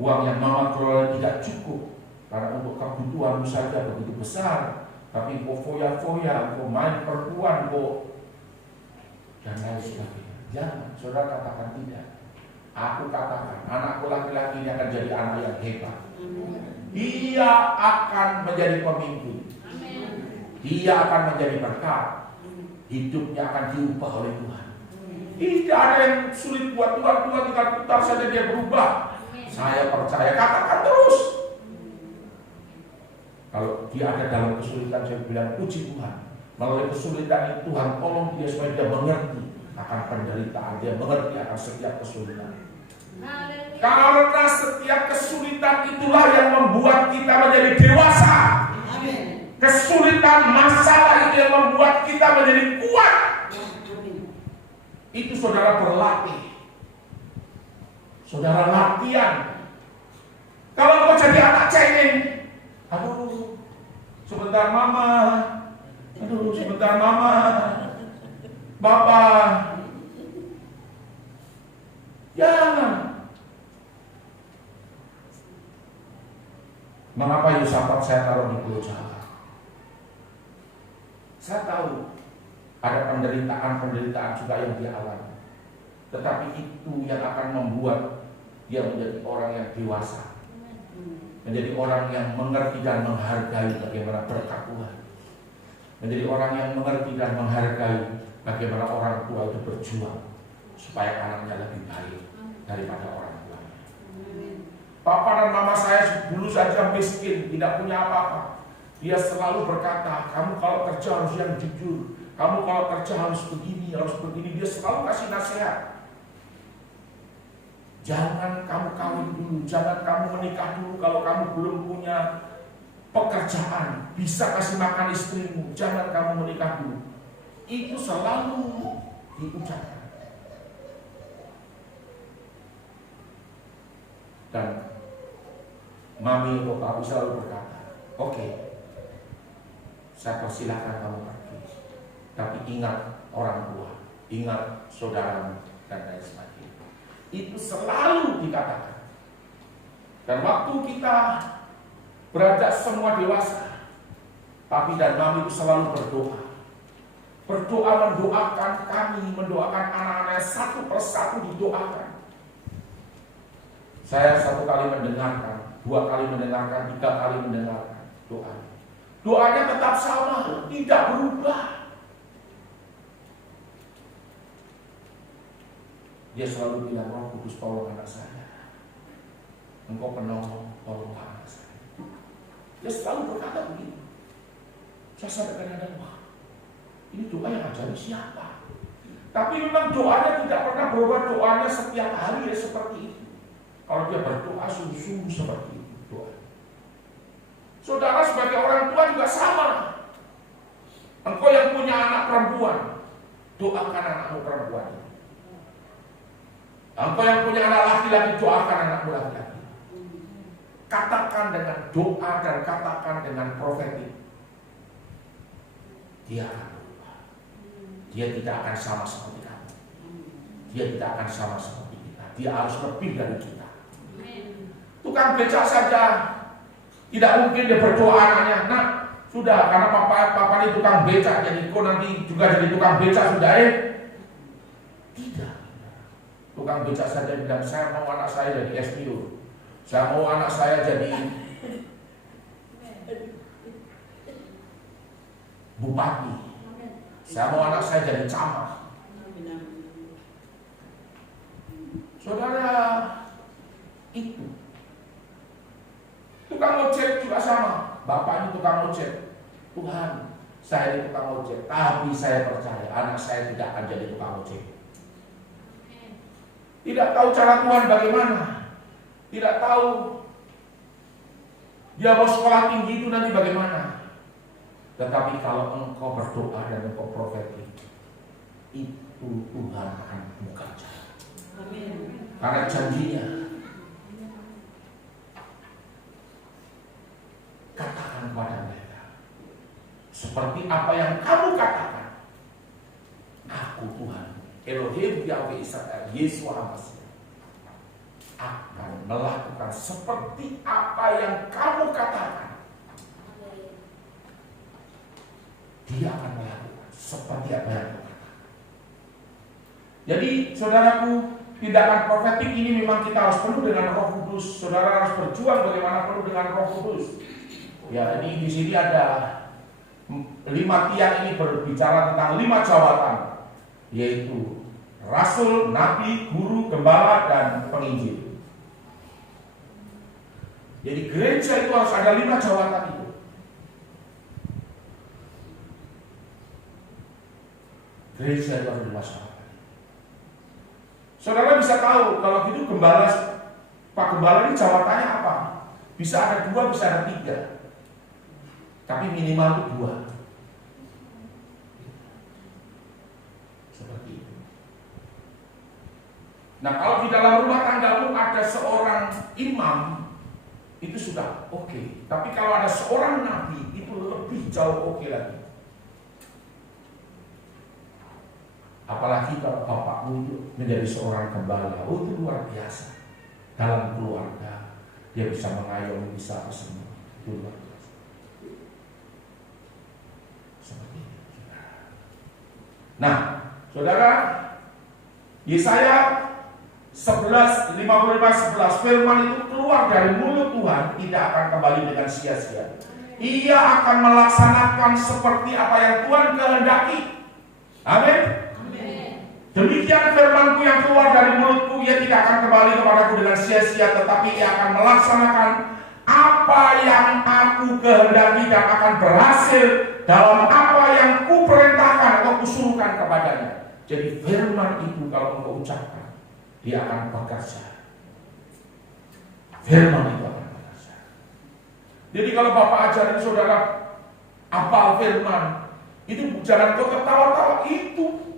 uang yang mama kelola tidak cukup, karena untuk kebutuhanmu saja begitu besar, tapi kok foya-foya, kok main perempuan, kok dan lain sebagainya. Jangan, saudara katakan tidak. Aku katakan, anakku laki-laki ini akan jadi anak yang hebat. Dia akan menjadi pemimpin. Dia akan menjadi berkat. Hidupnya akan diubah oleh Tuhan. Tidak ada yang sulit buat Tuhan. Tuhan tinggal putar saja dia berubah. Saya percaya, katakan terus. Kalau dia ada dalam kesulitan, saya bilang puji Tuhan. Melalui kesulitan itu Tuhan tolong dia supaya dia mengerti akan penderitaan, dia mengerti akan setiap kesulitan. Karena setiap kesulitan itulah yang membuat kita menjadi dewasa. Kesulitan, masalah itu yang membuat kita menjadi kuat. Itu saudara berlatih. Saudara latihan. Kalau kau jadi anak cengeng, aduh, sebentar mama, aduh, sebentar mama, bapak, jangan. Mengapa Yosafat saya taruh di Pulau Jawa? Saya tahu ada penderitaan juga yang dia alami, tetapi itu yang akan membuat dia menjadi orang yang dewasa, menjadi orang yang mengerti dan menghargai bagaimana berkat Tuhan, menjadi orang yang mengerti dan menghargai bagaimana orang tua itu berjuang supaya anaknya lebih baik daripada orang tuanya. Papa dan mama saya dulu saja miskin, tidak punya apa-apa. Dia selalu berkata, kamu kalau kerja harus yang jujur, kamu kalau kerja harus begini, harus begini. Dia selalu kasih nasihat. Jangan kamu kawin dulu, jangan kamu menikah dulu kalau kamu belum punya pekerjaan, bisa kasih makan istrimu, jangan kamu menikah dulu. Itu selalu diucapkan. Dan mami atau papi selalu berkata, oke, saya persilahkan kamu pergi, tapi ingat orang tua, ingat saudaramu dan lain sebagainya. Itu selalu dikatakan. Dan waktu kita beranjak semua dewasa, papi dan mami itu selalu berdoa. Berdoa mendoakan kami, mendoakan anak-anaknya satu persatu didoakan. Saya satu kali mendengarkan, dua kali mendengarkan, tiga kali mendengarkan doa. Doanya tetap sama, tidak berubah. Dia selalu bilang, Roh Kudus tolong anak saya. Engkau penolong, tolong anak saya. Dia selalu berkata begitu. Saya sampai kadang-kadang, wah, ini doa yang ajari siapa? Tapi memang doanya tidak pernah berubah, doanya setiap hari ya seperti itu. Kalau dia berdoa sungguh-sungguh seperti itu doa. Saudara sebagai orang tua juga sama. Engkau yang punya anak perempuan, doakan anakmu perempuan. Engkau yang punya anak laki-laki, doakan anakmu laki-laki. Katakan dengan doa dan katakan dengan profetik. Dia akan berubah. Dia tidak akan sama seperti kamu. Dia tidak akan sama seperti kita. Dia harus lebih dari kita. Tukang becak saja tidak mungkin dia berdoa anaknya, nah sudah karena papa ini tukang becak, jadi kau nanti juga jadi tukang becak sudah Tidak. Tukang becak saja bilang, saya mau anak saya jadi SPO, saya mau anak saya jadi bupati, Saya mau anak saya jadi camat. Saudara, itu tukang ojek juga sama. Bapak ini tukang ojek. Tuhan, saya ini tukang ojek, tapi saya percaya anak saya tidak akan jadi tukang ojek. Tidak tahu cara Tuhan bagaimana. Tidak tahu dia mau sekolah tinggi itu nanti bagaimana. Tetapi kalau engkau berdoa dan engkau profetik, itu Tuhan akan buka jalan. Karena janjinya. Katakan kepada mereka, seperti apa yang kamu katakan, aku Tuhan Elohim Yahweh Israel Yesus Hamasi akan melakukan seperti apa yang kamu katakan. Dia akan melakukan seperti apa yang kamu katakan. Jadi saudaraku, tindakan profetik ini memang kita harus penuh dengan Roh Kudus. Saudara harus berjuang bagaimana penuh dengan Roh Kudus. Ya, ini di sini ada 5 tiang ini berbicara tentang 5 jawatan, yaitu rasul, nabi, guru, gembala, dan penginjil. Jadi gereja itu harus ada 5 jawatan itu. Gereja itu harus 5 jawatan. Saudara bisa tahu kalau gitu gembala, Pak Gembala ini jawatannya apa? Bisa ada 2, bisa ada 3. Tapi minimal itu 2. Seperti itu. Nah, kalau di dalam rumah tanggamu ada seorang imam, itu sudah oke. Tapi kalau ada seorang nabi, itu lebih jauh oke lagi. Apalagi kalau bapakmu itu menjadi seorang gembala, itu luar biasa. Dalam keluarga, dia bisa mengayomi, bisa semua. Itu luar biasa. Seperti itu. Nah, saudara, Yesaya 11:55-11, firman itu keluar dari mulut Tuhan tidak akan kembali dengan sia-sia. Ia akan melaksanakan seperti apa yang Tuhan kehendaki. Amin. Demikian firmanku yang keluar dari mulutku, ia tidak akan kembali kepadaku dengan sia-sia, tetapi ia akan melaksanakan apa yang aku kehendaki dan akan berhasil dalam apa yang kuperintahkan atau kusuruhkan kepadanya. Jadi firman itu kalau engkau ucapkan, dia akan bekerja. Firman itu akan bekerja. Jadi kalau Bapak ajarin saudara hafal firman, itu jangan kau ketawa-tawa, itu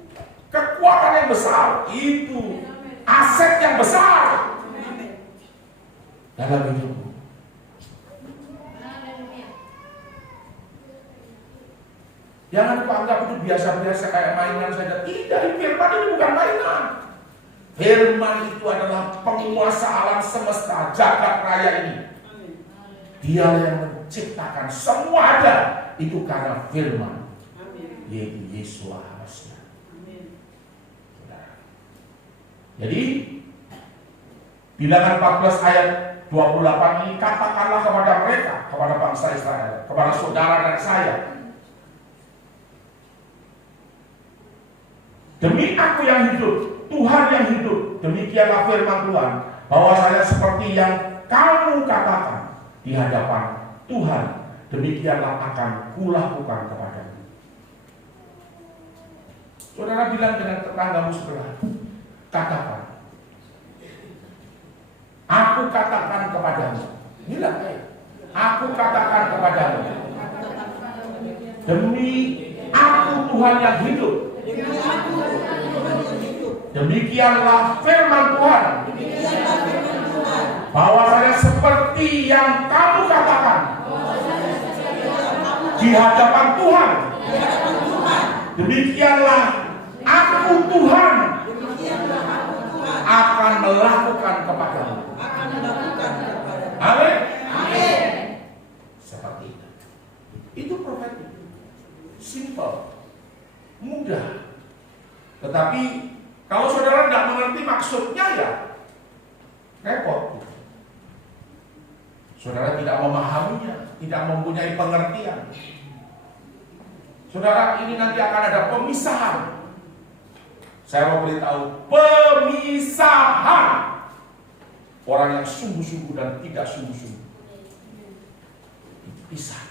kekuatan yang besar, itu aset yang besar dalam hidupmu. Jangan kau anggap itu biasa-biasa kayak mainan saja. Tidak, firman itu bukan mainan. Firman itu adalah penguasa alam semesta, jagat raya ini. Dia yang menciptakan semua ada, itu karena firman, yaitu Yesus Kristus. Jadi Bilangan 14 ayat 28 ini, katakanlah kepada mereka, kepada bangsa Israel, kepada saudara dan saya, demi aku yang hidup, Tuhan yang hidup, demikianlah firman Tuhan, bahwa saya seperti yang kamu katakan di hadapan Tuhan, demikianlah akan kulakukan kepadamu. Saudara bilang dengan tetanggamu sebelah, katakan, aku katakan kepadamu. Bilang, aku katakan kepadamu, demi aku Tuhan yang hidup, demikianlah firman Tuhan, bahwa saya seperti yang kamu katakan di hadapan Tuhan, demikianlah aku Tuhan akan melakukan kepadamu. Amin. Seperti itu. Itu profetik. Simple, mudah. Tetapi kalau saudara tidak mengerti maksudnya, ya repot. Saudara tidak memahaminya, tidak mempunyai pengertian. Saudara, ini nanti akan ada pemisahan. Saya mau beritahu, pemisahan. Orang yang sungguh-sungguh dan tidak sungguh-sungguh. Dipisah.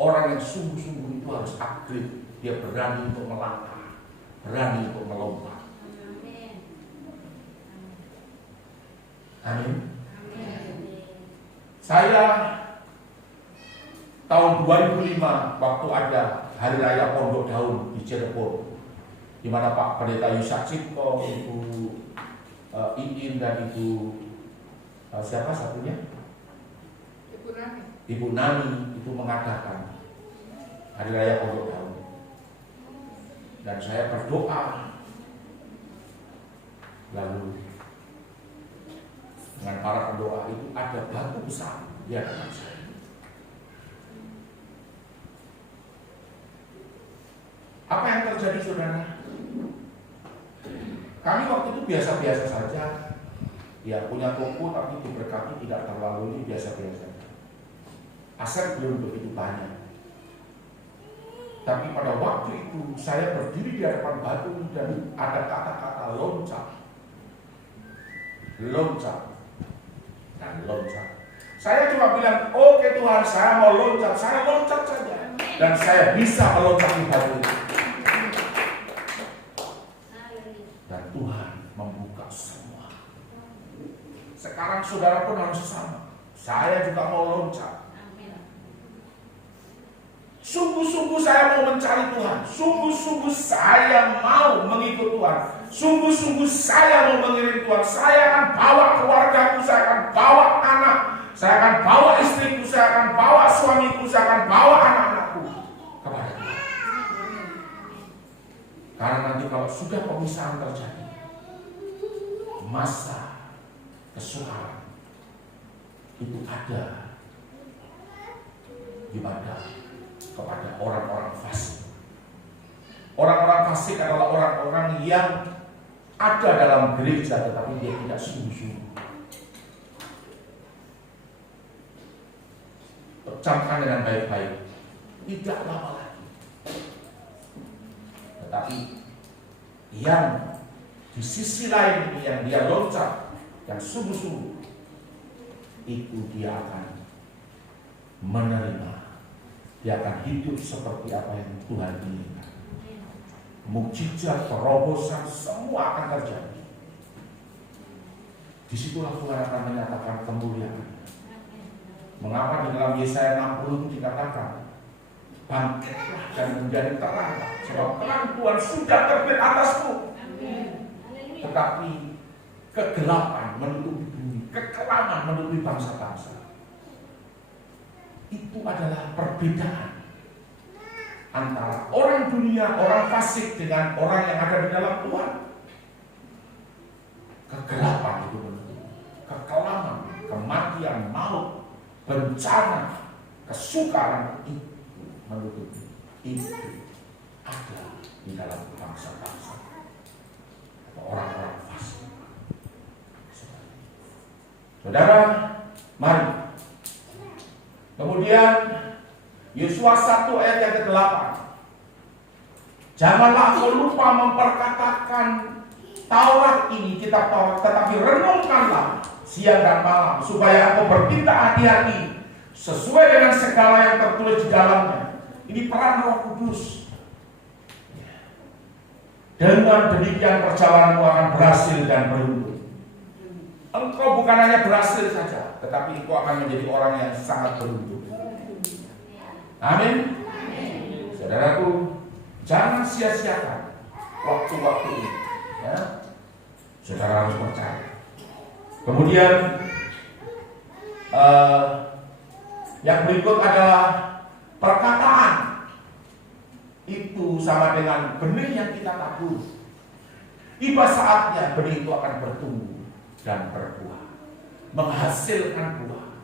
Orang yang sungguh-sungguh itu harus upgrade. Dia berani untuk melangkah, berani untuk melompat. Amin. Saya tahun 2005 waktu ada Hari Raya Pondok Daun di Cirebon, di mana Pak Pendeta Yusak Cipko, Ibu Iin dan Ibu siapa satunya? Ibu Nani itu mengadakan Hari Raya Pondok Daun. Dan saya berdoa, lalu dengan para pendoa itu ada batu besar di hadapan saya. Apa yang terjadi, saudara? Kami waktu itu biasa-biasa saja. Ya, punya toko tapi diberkati tidak terlalu, ini biasa-biasa. Aset belum begitu banyak. Tapi pada waktu itu saya berdiri di hadapan batu dan ada kata-kata loncat. Loncat. Dan loncat. Saya cuma bilang, oke Tuhan, saya mau loncat. Saya loncat saja. Dan saya bisa meloncat di batu itu. Dan Tuhan membuka semua. Sekarang saudara pun harus sama. Saya juga mau loncat. Sungguh-sungguh saya mau mencari Tuhan. Sungguh-sungguh saya mau mengikut Tuhan. Sungguh-sungguh saya mau mengiring Tuhan. Saya akan bawa keluargaku, saya akan bawa anak, saya akan bawa istriku, saya akan bawa suamiku, saya akan bawa anak-anakku kepada Tuhan. Karena nanti kalau sudah pemisahan terjadi, masa kesukaran itu ada di mana kepada orang-orang fasik. Orang-orang fasik adalah orang-orang yang ada dalam gereja tetapi dia tidak sungguh-sungguh. Camkan dengan baik-baik. Tidak lama lagi. Tetapi yang di sisi lain ini yang dia loncat, yang sungguh-sungguh, itu dia akan menerima. Dia akan hidup seperti apa yang Tuhan inginkan. Mukjizat, terobosan, semua akan terjadi. Disitulah Tuhan akan menyatakan kemuliaan. Mengapa di dalam Yesaya 60 itu dikatakan, bangkitlah dan menjadi terang, sebab terang Tuhan sudah terbit atasmu. Tetapi kegelapan menutupi bumi, kekelaman menutupi bangsa-bangsa. Itu adalah perbedaan antara orang dunia, orang fasik dengan orang yang ada di dalam Tuhan. Kegelapan itu menutupi, kekelaman, kematian, maut, bencana, kesukaran itu menutupi. Itu ada di dalam bangsa-bangsa, orang-orang fasik. Saudara, mari. Kemudian Yosua 1 ayat yang ke-8. Janganlah engkau lupa memperkatakan Taurat ini, kitab Taurat, tetapi renungkanlah siang dan malam supaya engkau bertindak hati-hati sesuai dengan segala yang tertulis di dalamnya. Ini peran Roh Kudus. Dengan demikian perjalananmu akan berhasil dan beruntung. Engkau bukan hanya berhasil saja, tetapi engkau akan menjadi orang yang sangat beruntung. Amin. Saudaraku, jangan sia-siakan waktu-waktu ini. Ya. Saudara harus percaya. Kemudian yang berikut adalah perkataan. Itu sama dengan benih yang kita tabur. Tiba saatnya benih itu akan bertumbuh dan berbuah, menghasilkan buah,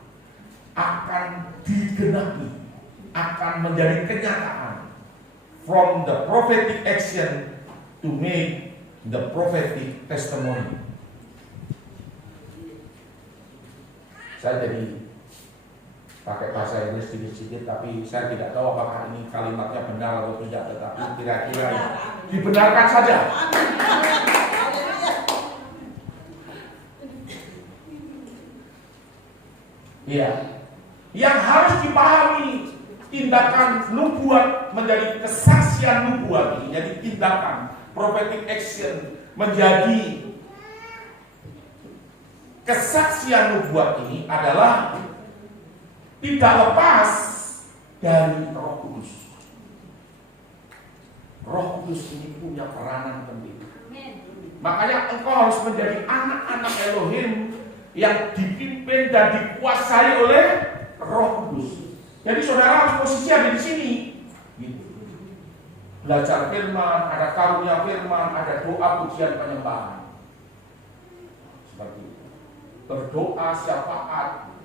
akan digenapi, akan menjadi kenyataan. From the prophetic action to make the prophetic testimony. Saya jadi pakai bahasa Inggris sedikit-sedikit, tapi saya tidak tahu apakah ini kalimatnya benar atau tidak, tetapi kira-kira dibenarkan saja. Iya, yang harus dipahami tindakan nubuat menjadi kesaksian nubuat ini, jadi tindakan prophetic action menjadi kesaksian nubuat ini adalah tidak lepas dari Roh Kudus. Roh Kudus ini punya peranan penting. Makanya engkau harus menjadi anak-anak Elohim yang dipimpin dan dikuasai oleh Roh Kudus. Jadi saudara harus posisi ada di sini. Gitu. Belajar firman, ada karunia firman, ada doa, pujian, penyembahan. Seperti itu. Berdoa, syafaat.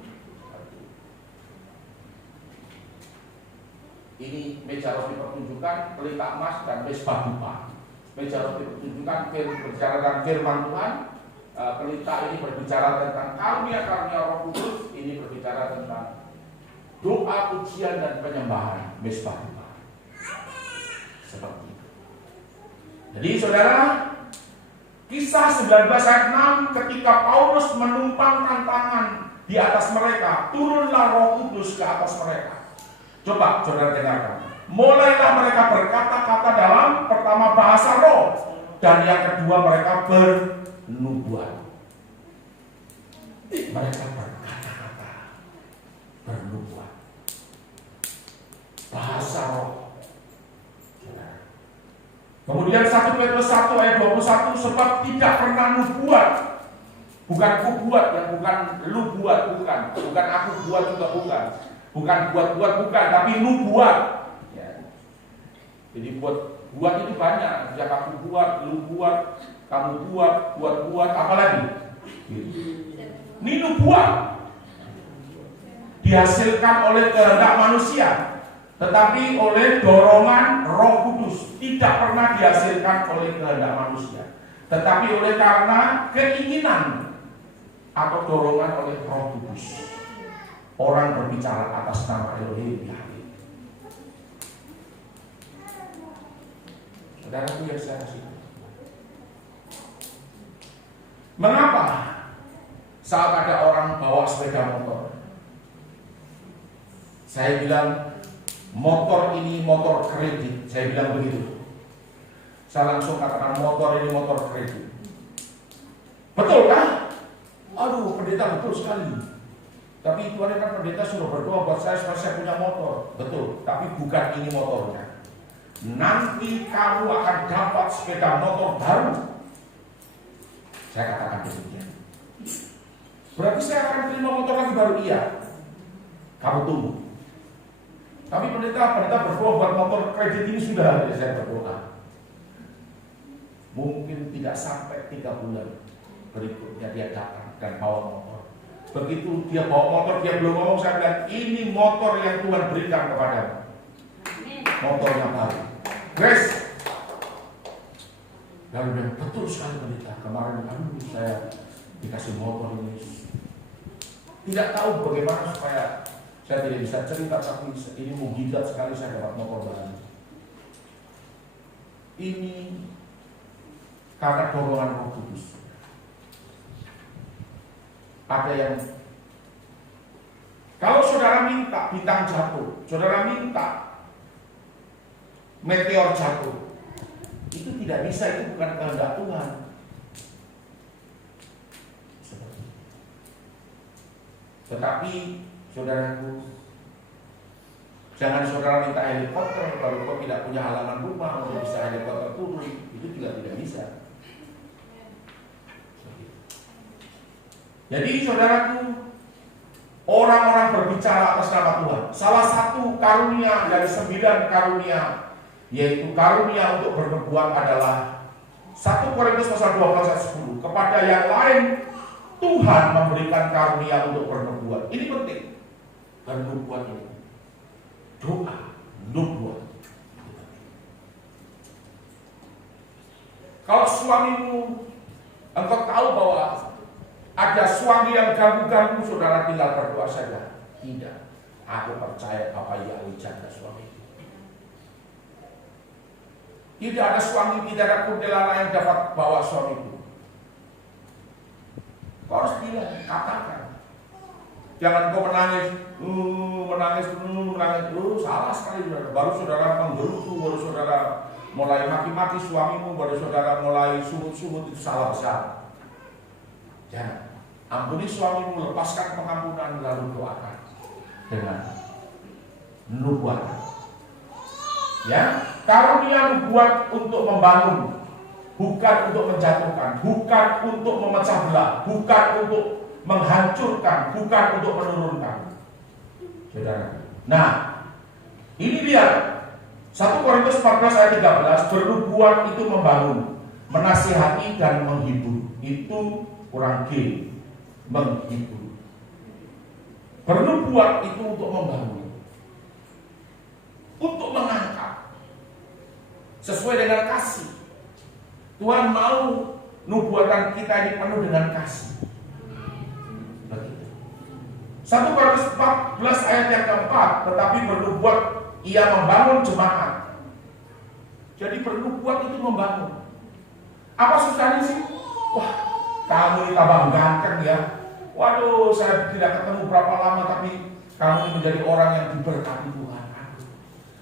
Ini meja roti pertunjukan, pelita emas, dan mesbah dupa. Meja roti pertunjukan berbicara tentang firman Tuhan. Pelita ini berbicara tentang karunia-karunia Roh Kudus. Ini berbicara tentang doa, pujian, dan penyembahan. Mesbah dupa. Seperti itu. Jadi saudara, Kisah 19 ayat 6, ketika Paulus menumpangkan tangan di atas mereka, turunlah Roh Kudus ke atas mereka. Coba saudara dengarkan. Mulailah mereka berkata-kata dalam pertama bahasa roh, dan yang kedua mereka bernubuat. Mereka berkata-kata, bernubuat. Bahasa roh. Kemudian 1 Petrus 1 ayat 21, sebab tidak pernah nubuat. Bukan aku buat, yang bukan lu buat, bukan aku buat juga bukan. Bukan buat-buat, bukan, tapi nubuat. Ya. Jadi buat itu banyak. Sejak aku buat, lu buat, kamu buat, apalagi. Gitu. Ini nubuat. Dihasilkan oleh kehendak manusia, tetapi oleh dorongan Roh Kudus. Tidak pernah dihasilkan oleh kehendak manusia, tetapi oleh karena keinginan atau dorongan oleh Roh Kudus. Orang berbicara atas nama Elohim Yahweh. Saudaraku yang saya kasih, mengapa saat ada orang bawa sepeda motor, saya bilang motor ini motor kredit, saya bilang begitu. Saya langsung katakan motor ini motor kredit. Betul kan? Aduh, pendeta betul sekali. Tapi itu hari kan pendeta suruh berdoa buat saya supaya saya punya motor. Betul, tapi bukan ini motornya. Nanti kamu akan dapat sepeda motor baru. Saya katakan demikian. Berarti saya akan terima motor lagi baru? Iya. Kamu tunggu. Tapi pendeta berdoa buat motor kredit ini sudah ada, saya berdoa. Mungkin tidak sampai 3 bulan berikutnya dia datang dan bawa motor. Begitu dia bawa motor, dia belum ngomong, saya bilang ini motor yang Tuhan berikan kepadamu. Motor yang baru. Grace. Lalu bilang, betul sekali pendeta. Kemarin saya dikasih motor ini. Tidak tahu bagaimana supaya saya tidak bisa cerita, tapi ini mukjizat sekali saya dapat motor baru. Ini karena dorongan Roh Kudus. Ada yang, kalau saudara minta bintang jatuh, saudara minta meteor jatuh, itu tidak bisa, itu bukan kehendak Tuhan. Tetapi saudaraku, jangan saudara minta helikopter kalau kau tidak punya halaman rumah untuk bisa helikopter turun, itu juga tidak bisa. Jadi saudaraku, orang-orang berbicara atas nama Tuhan. Salah satu karunia dari 9 karunia, yaitu karunia untuk bernubuat adalah 1 Korintus pasal 12 ayat 10. Kepada yang lain Tuhan memberikan karunia untuk bernubuat. Ini penting. Bernubuat ini. Doa, nubuat. Kalau suamimu, engkau tahu bahwa ada suami yang ganggu-ganggu, saudara tinggal berdoa saja. Tidak. Aku percaya Bapak Yahweh jaga suami. Tidak ada suami, tidak ada kuntilanak yang dapat bawa suamiku. Kau harus bilang, katakan. Jangan kau menangis, menangis. Salah sekali saudara. Baru saudara menggerutu, baru saudara mulai maki-maki suamimu, baru saudara mulai sumut-sumut, itu salah besar. Jangan. Ampuni suamimu, lepaskan pengampunan, lalu doakan dengan nubuatan. Ya, karunia nubuat untuk membangun, bukan untuk menjatuhkan, bukan untuk memecah belah, bukan untuk menghancurkan, bukan untuk menurunkan. Saudara. Nah, ini dia 1 Korintus 14 ayat 13, bernubuat itu membangun, menasihati dan menghibur. Itu kurang G, menghibur. Bernubuat itu untuk membangun, untuk mengangkat, sesuai dengan kasih. Tuhan mau nubuatan kita ini penuh dengan kasih. Begitu. 1 Korintus 14 ayat yang keempat, tetapi bernubuat ia membangun jemaat. Jadi bernubuat itu membangun. Apa susahnya sih? Wah, kamu ini tambah ganteng ya. Waduh, saya tidak ketemu berapa lama, tapi kamu ini menjadi orang yang diberkati Tuhan.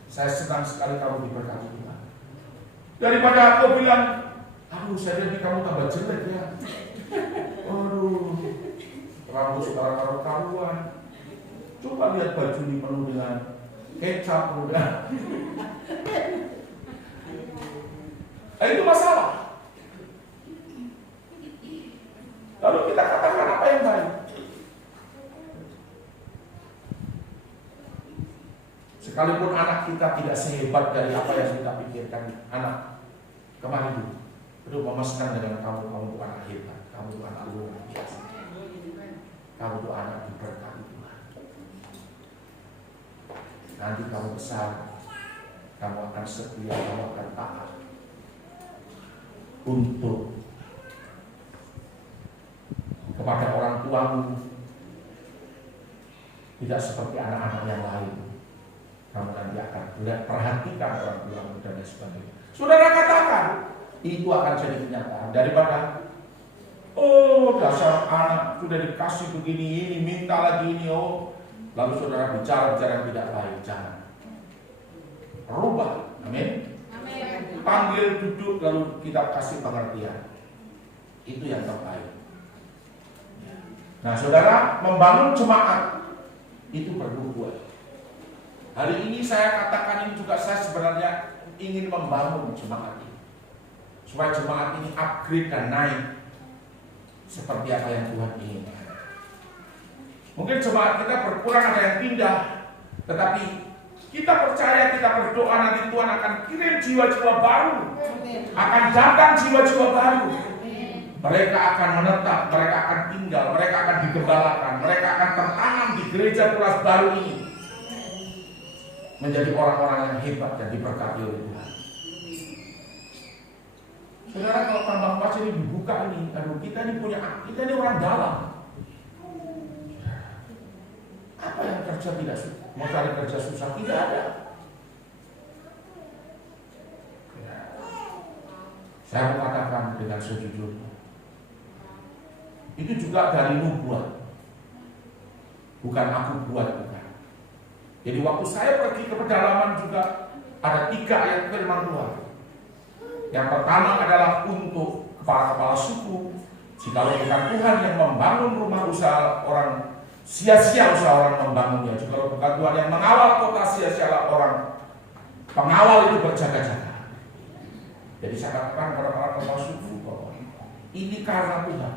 Saya senang sekali kamu diberkati Tuhan. Daripada aku bilang, aduh saya jadi kamu tambah jelek ya. Aduh, rambut sekarang karuan. Coba lihat baju ini penuh dengan kecap udah. Itu masalah. Lalu kita katakan apa yang baik? Sekalipun anak kita tidak sehebat dari apa yang kita pikirkan. Anak, kemarin dulu, aduh mama senang dengan kamu tuh anak hebat, kamu tuh anak luar biasa, kamu tuh anak diberkati Tuhan. Nanti kamu besar, kamu akan setia, kamu akan taat untuk kepada orang tuamu, tidak seperti anak-anak yang lain. Kamu nanti akan perhatikan orang tuamu dan sebagainya. Saudara katakan, itu akan jadi kenyataan. Daripada oh dasar anak sudah dikasih begini ini, minta lagi ini, oh lalu saudara bicara yang tidak baik. Jangan. Rubah, amin. Panggil, duduk, lalu kita kasih pengertian. Itu yang terbaik. Nah saudara, membangun jemaat itu perlu buat. Hari ini saya katakan ini juga, saya sebenarnya ingin membangun jemaat ini, supaya jemaat ini upgrade dan naik seperti apa yang Tuhan inginkan. Mungkin jemaat kita berkurang, ada yang pindah, tetapi kita percaya, kita berdoa nanti Tuhan akan kirim jiwa-jiwa baru, akan datang jiwa-jiwa baru. Mereka akan menetap, mereka akan tinggal, mereka akan digembalakan, mereka akan tertanam di gereja Turas baru ini, menjadi orang-orang yang hebat dan diberkati oleh Tuhan. Saudara, kalau tambang emas ini dibuka ini, aduh kita ini orang dalam. Apa yang kerja tidak susah? Mau cari kerja susah? Tidak ada. Saya mau katakan dengan sejujurnya, itu juga dari nubuat, bukan aku buat, bukan. Jadi waktu saya pergi ke pedalaman juga ada 3 ayat firman Tuhan. Yang pertama adalah untuk kepala-kepala suku. Jikalau bukan Tuhan yang membangun rumah usaha orang, sia-sia usaha orang membangunnya. Jikalau bukan Tuhan yang mengawal kota, sia-sialah orang pengawal itu berjaga-jaga. Jadi saya katakan kepada para kepala suku bahwa ini karena Tuhan.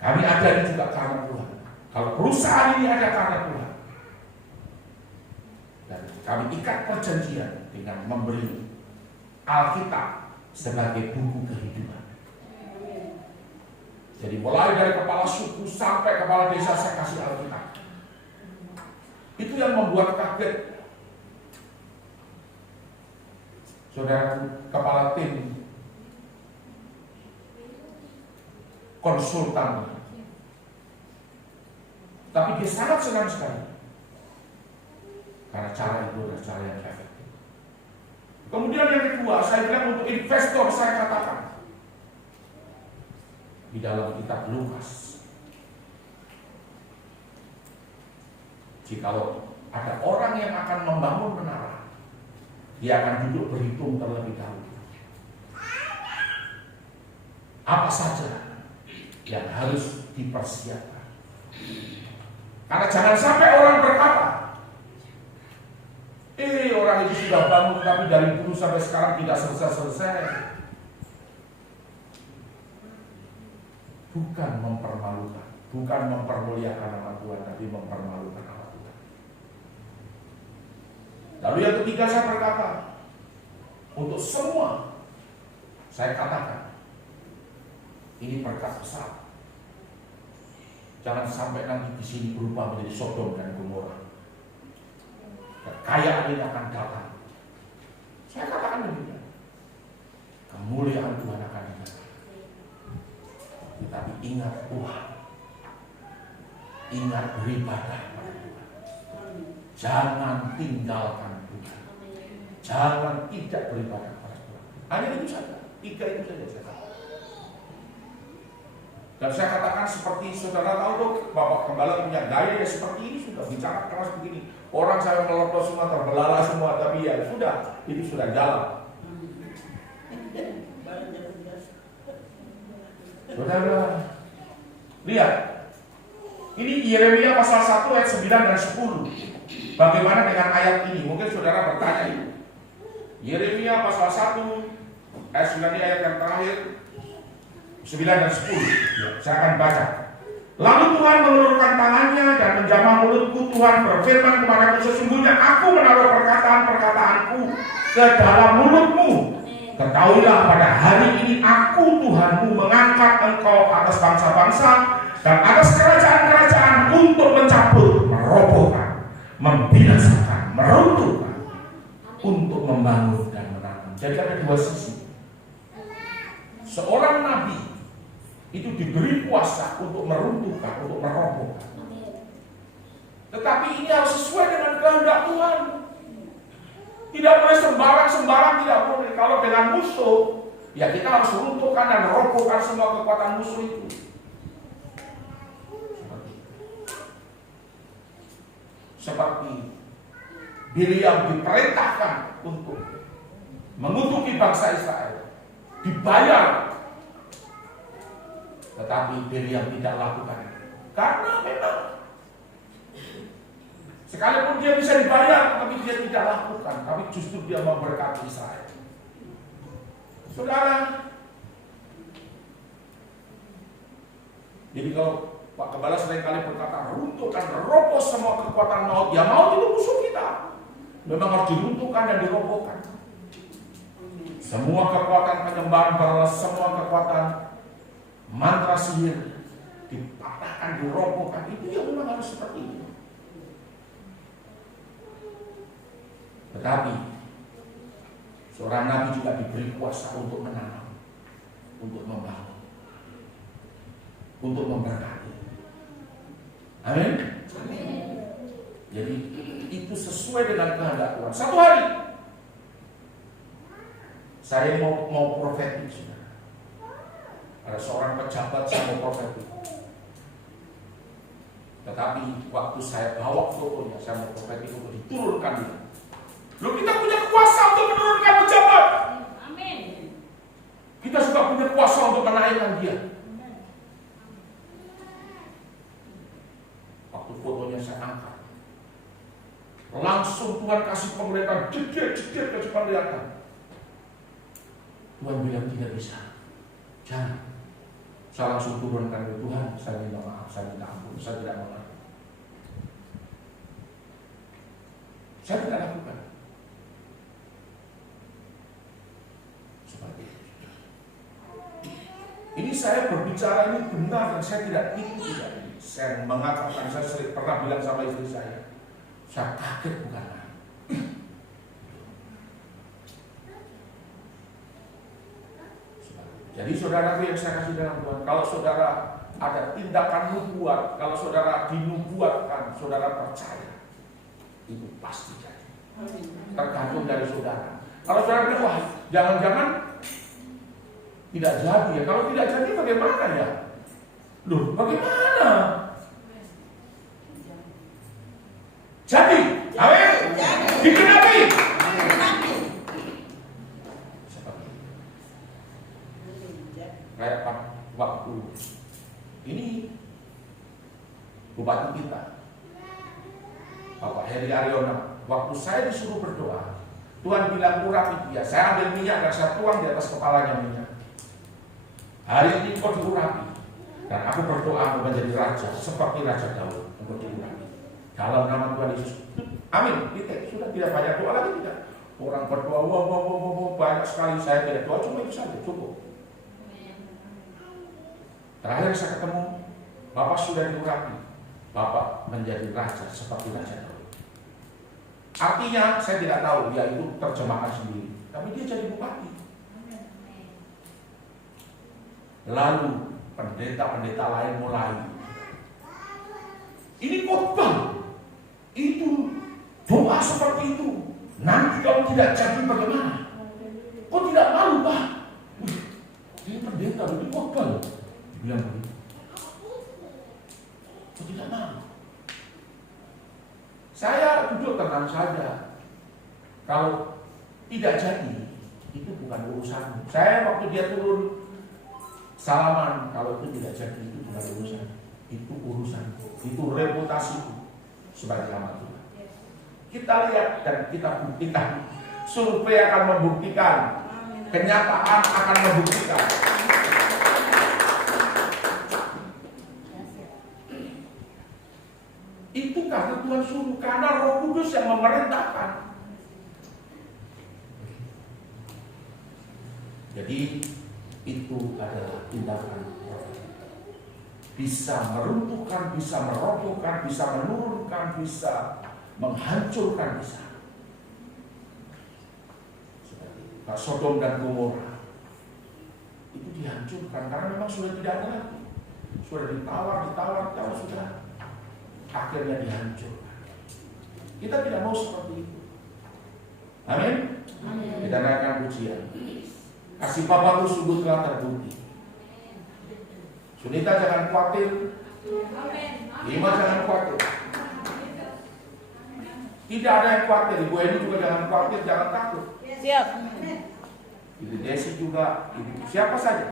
Kami ada ini juga karena Tuhan. Kalau perusahaan ini ada karena Tuhan. Dan kami ikat perjanjian dengan memberi Alkitab sebagai buku kehidupan. Jadi mulai dari kepala suku sampai kepala desa saya kasih Alkitab. Itu yang membuat kaget. Saudara kepala tim konsultan Tapi dia sangat senang sekali. Karena cara itu adalah cara yang efektif. Kemudian yang kedua, saya bilang untuk investor saya katakan. Di dalam kitab Lukas. Jikalau ada orang yang akan membangun menara, dia akan duduk berhitung terlebih dahulu. Apa saja yang harus dipersiapkan. Karena jangan sampai orang berkata, orang itu sudah bangun tapi dari dulu sampai sekarang tidak selesai-selesai. Bukan mempermalukan, bukan mempermuliakan nama Tuhan, tapi mempermalukan nama Tuhan. Lalu yang ketiga saya berkata, untuk semua saya katakan, ini berkat besar. Jangan sampai nanti di sini berubah menjadi Sodom dan Gomora. Kekayaan ini akan datang. Saya katakan demikian. Kemuliaan Tuhan akan datang. Tapi ingat Tuhan. Ingat beribadah pada Tuhan. Jangan tinggalkan Tuhan. Jangan tidak beribadah pada Tuhan. Hanya itu saja. 3 itu saja saya katakan. Dan saya katakan seperti saudara tahu tuh, Bapak Gembala punya gaya ya seperti ini, sudah bicara keras begini. Orang saya melontos semua, terbelalak semua, tapi ya sudah, itu sudah jalan. Saudara, lihat. Ini Yeremia pasal 1 ayat 9 dan 10. Bagaimana dengan ayat ini? Mungkin saudara bertanya itu. Yeremia pasal 1 ayat 9 ini ayat yang terakhir 9 dan 10. Ya, saya akan baca. Lalu Tuhan mengulurkan tangannya dan menjamah mulutku. Tuhan berfirman kepadaku, sesungguhnya aku menaruh perkataan-perkataanku ke dalam mulutmu. Ketahuilah pada hari ini aku Tuhanmu mengangkat engkau atas bangsa-bangsa dan atas kerajaan-kerajaan untuk mencabut, merobohkan, membinasakan, meruntuhkan, untuk membangun dan menanam. Jadi ada 2 sisi. Seorang nabi itu diberi kuasa untuk meruntuhkan, untuk merobohkan. Tetapi ini harus sesuai dengan kehendak Tuhan. Tidak boleh sembarang-sembarang, tidak boleh. Kalau dengan musuh, ya kita harus runtuhkan dan merobohkan semua kekuatan musuh itu. Seperti Bileam diperintahkan untuk mengutuki bangsa Israel, dibayar. Tetapi Bileam tidak lakukan. Karena memang sekalipun dia bisa dibayar, tapi dia tidak lakukan. Tapi justru dia memberkati Israel. Saudara, jadi kalau Pak Gembala seringkali berkata, runtuhkan, roboh semua kekuatan maut. Ya maut itu musuh kita. Memang harus diruntuhkan dan dirobohkan. Semua kekuatan penyembahan balas, semua kekuatan mantra sihir dipatahkan, dirobohkan. Itu yang memang harus seperti itu. Tetapi seorang nabi juga diberi kuasa untuk menanam, untuk membangun, untuk memberkati. Amin. Jadi itu sesuai dengan kehendak Tuhan. Satu hari saya mau profetik, saudara. Ada seorang pejabat saya mau profetik. Tetapi waktu saya bawa fotonya, saya mau profetik untuk diturunkan dia. Loh, kita punya kuasa untuk menurunkan pejabat. Amin. Kita juga punya kuasa untuk menaikkan dia. Waktu fotonya saya angkat, langsung Tuhan kasih penglihatan, jedek-jedek kasih penglihatan. Tuhan bilang tidak bisa. Jangan. Saya langsung turunkan ke Tuhan, saya minta maaf, saya minta ampun, saya tidak mengerti. Saya tidak lakukan. Seperti itu. Ini saya berbicara ini benar dan saya tidak tipu. Saya mengatakan, saya pernah bilang sama istri saya kaget bukan main. Jadi saudara yang saya kasih dalam Tuhan, kalau saudara ada tindakan nubuat. Kalau saudara dinubuatkan, saudara percaya, itu pasti jadi. Tergantung dari saudara. Kalau saudara bilang, wah jangan-jangan tidak jadi ya. Kalau tidak jadi bagaimana ya? Loh, bagaimana? Jadi, amin. Dikenapi. Kayak waktu ini bupati kita, Bapak Heri Ariona, waktu saya disuruh berdoa, Tuhan bilang urapi dia. Saya ambil minyak dan saya tuang di atas kepalanya minyak. Hari ini kau diurapi. Dan aku berdoa mau menjadi raja seperti Raja Daud. Engkau diurapi dalam nama Tuhan Yesus. Amin. Sudah tidak banyak doa lagi tidak. Orang berdoa, wow, banyak sekali. Saya tidak doa, cuma itu saja, cukup. Terakhir saya ketemu, Bapak sudah diurapi. Bapak menjadi raja seperti Raja Daud. Artinya saya tidak tahu, dia itu terjemahkan sendiri. Tapi dia jadi bupati. Lalu pendeta-pendeta lain mulai. Ini khotbah. Itu doa seperti itu. Nanti kalau tidak jadi bagaimana? Kok tidak malu, Pak? Wih, ini pendeta, ini khotbah. Bilang begitu. Kok tidak malu? Saya duduk tenang saja. Kalau tidak jadi, itu bukan urusanmu. Saya waktu dia turun salaman, kalau itu tidak jadi, itu bukan urusan. Itu urusanku. Itu reputasiku sebagai hamba Tuhan. Kita lihat dan kita buktikan. Survei akan membuktikan. Kenyataan akan membuktikan. Itu karena Tuhan suruh, karena Roh Kudus yang memerintahkan. Jadi itu adalah tindakan bisa meruntuhkan, bisa merobohkan, bisa menurunkan, bisa menghancurkan, bisa. Seperti Sodom dan Gomora itu dihancurkan karena memang sudah tidak ada lagi. Sudah ditawar, sudah akhirnya dihancurkan. Kita tidak mau seperti itu. Amin. Kita naikkan pujian. Kasih Bapaku sungguh telah terbukti. Sunita jangan khawatir. Lima jangan khawatir. Tidak ada yang khawatir. Ibu Eni juga jangan khawatir, jangan takut. Siap. Ibu Desi juga, ibu siapa saja.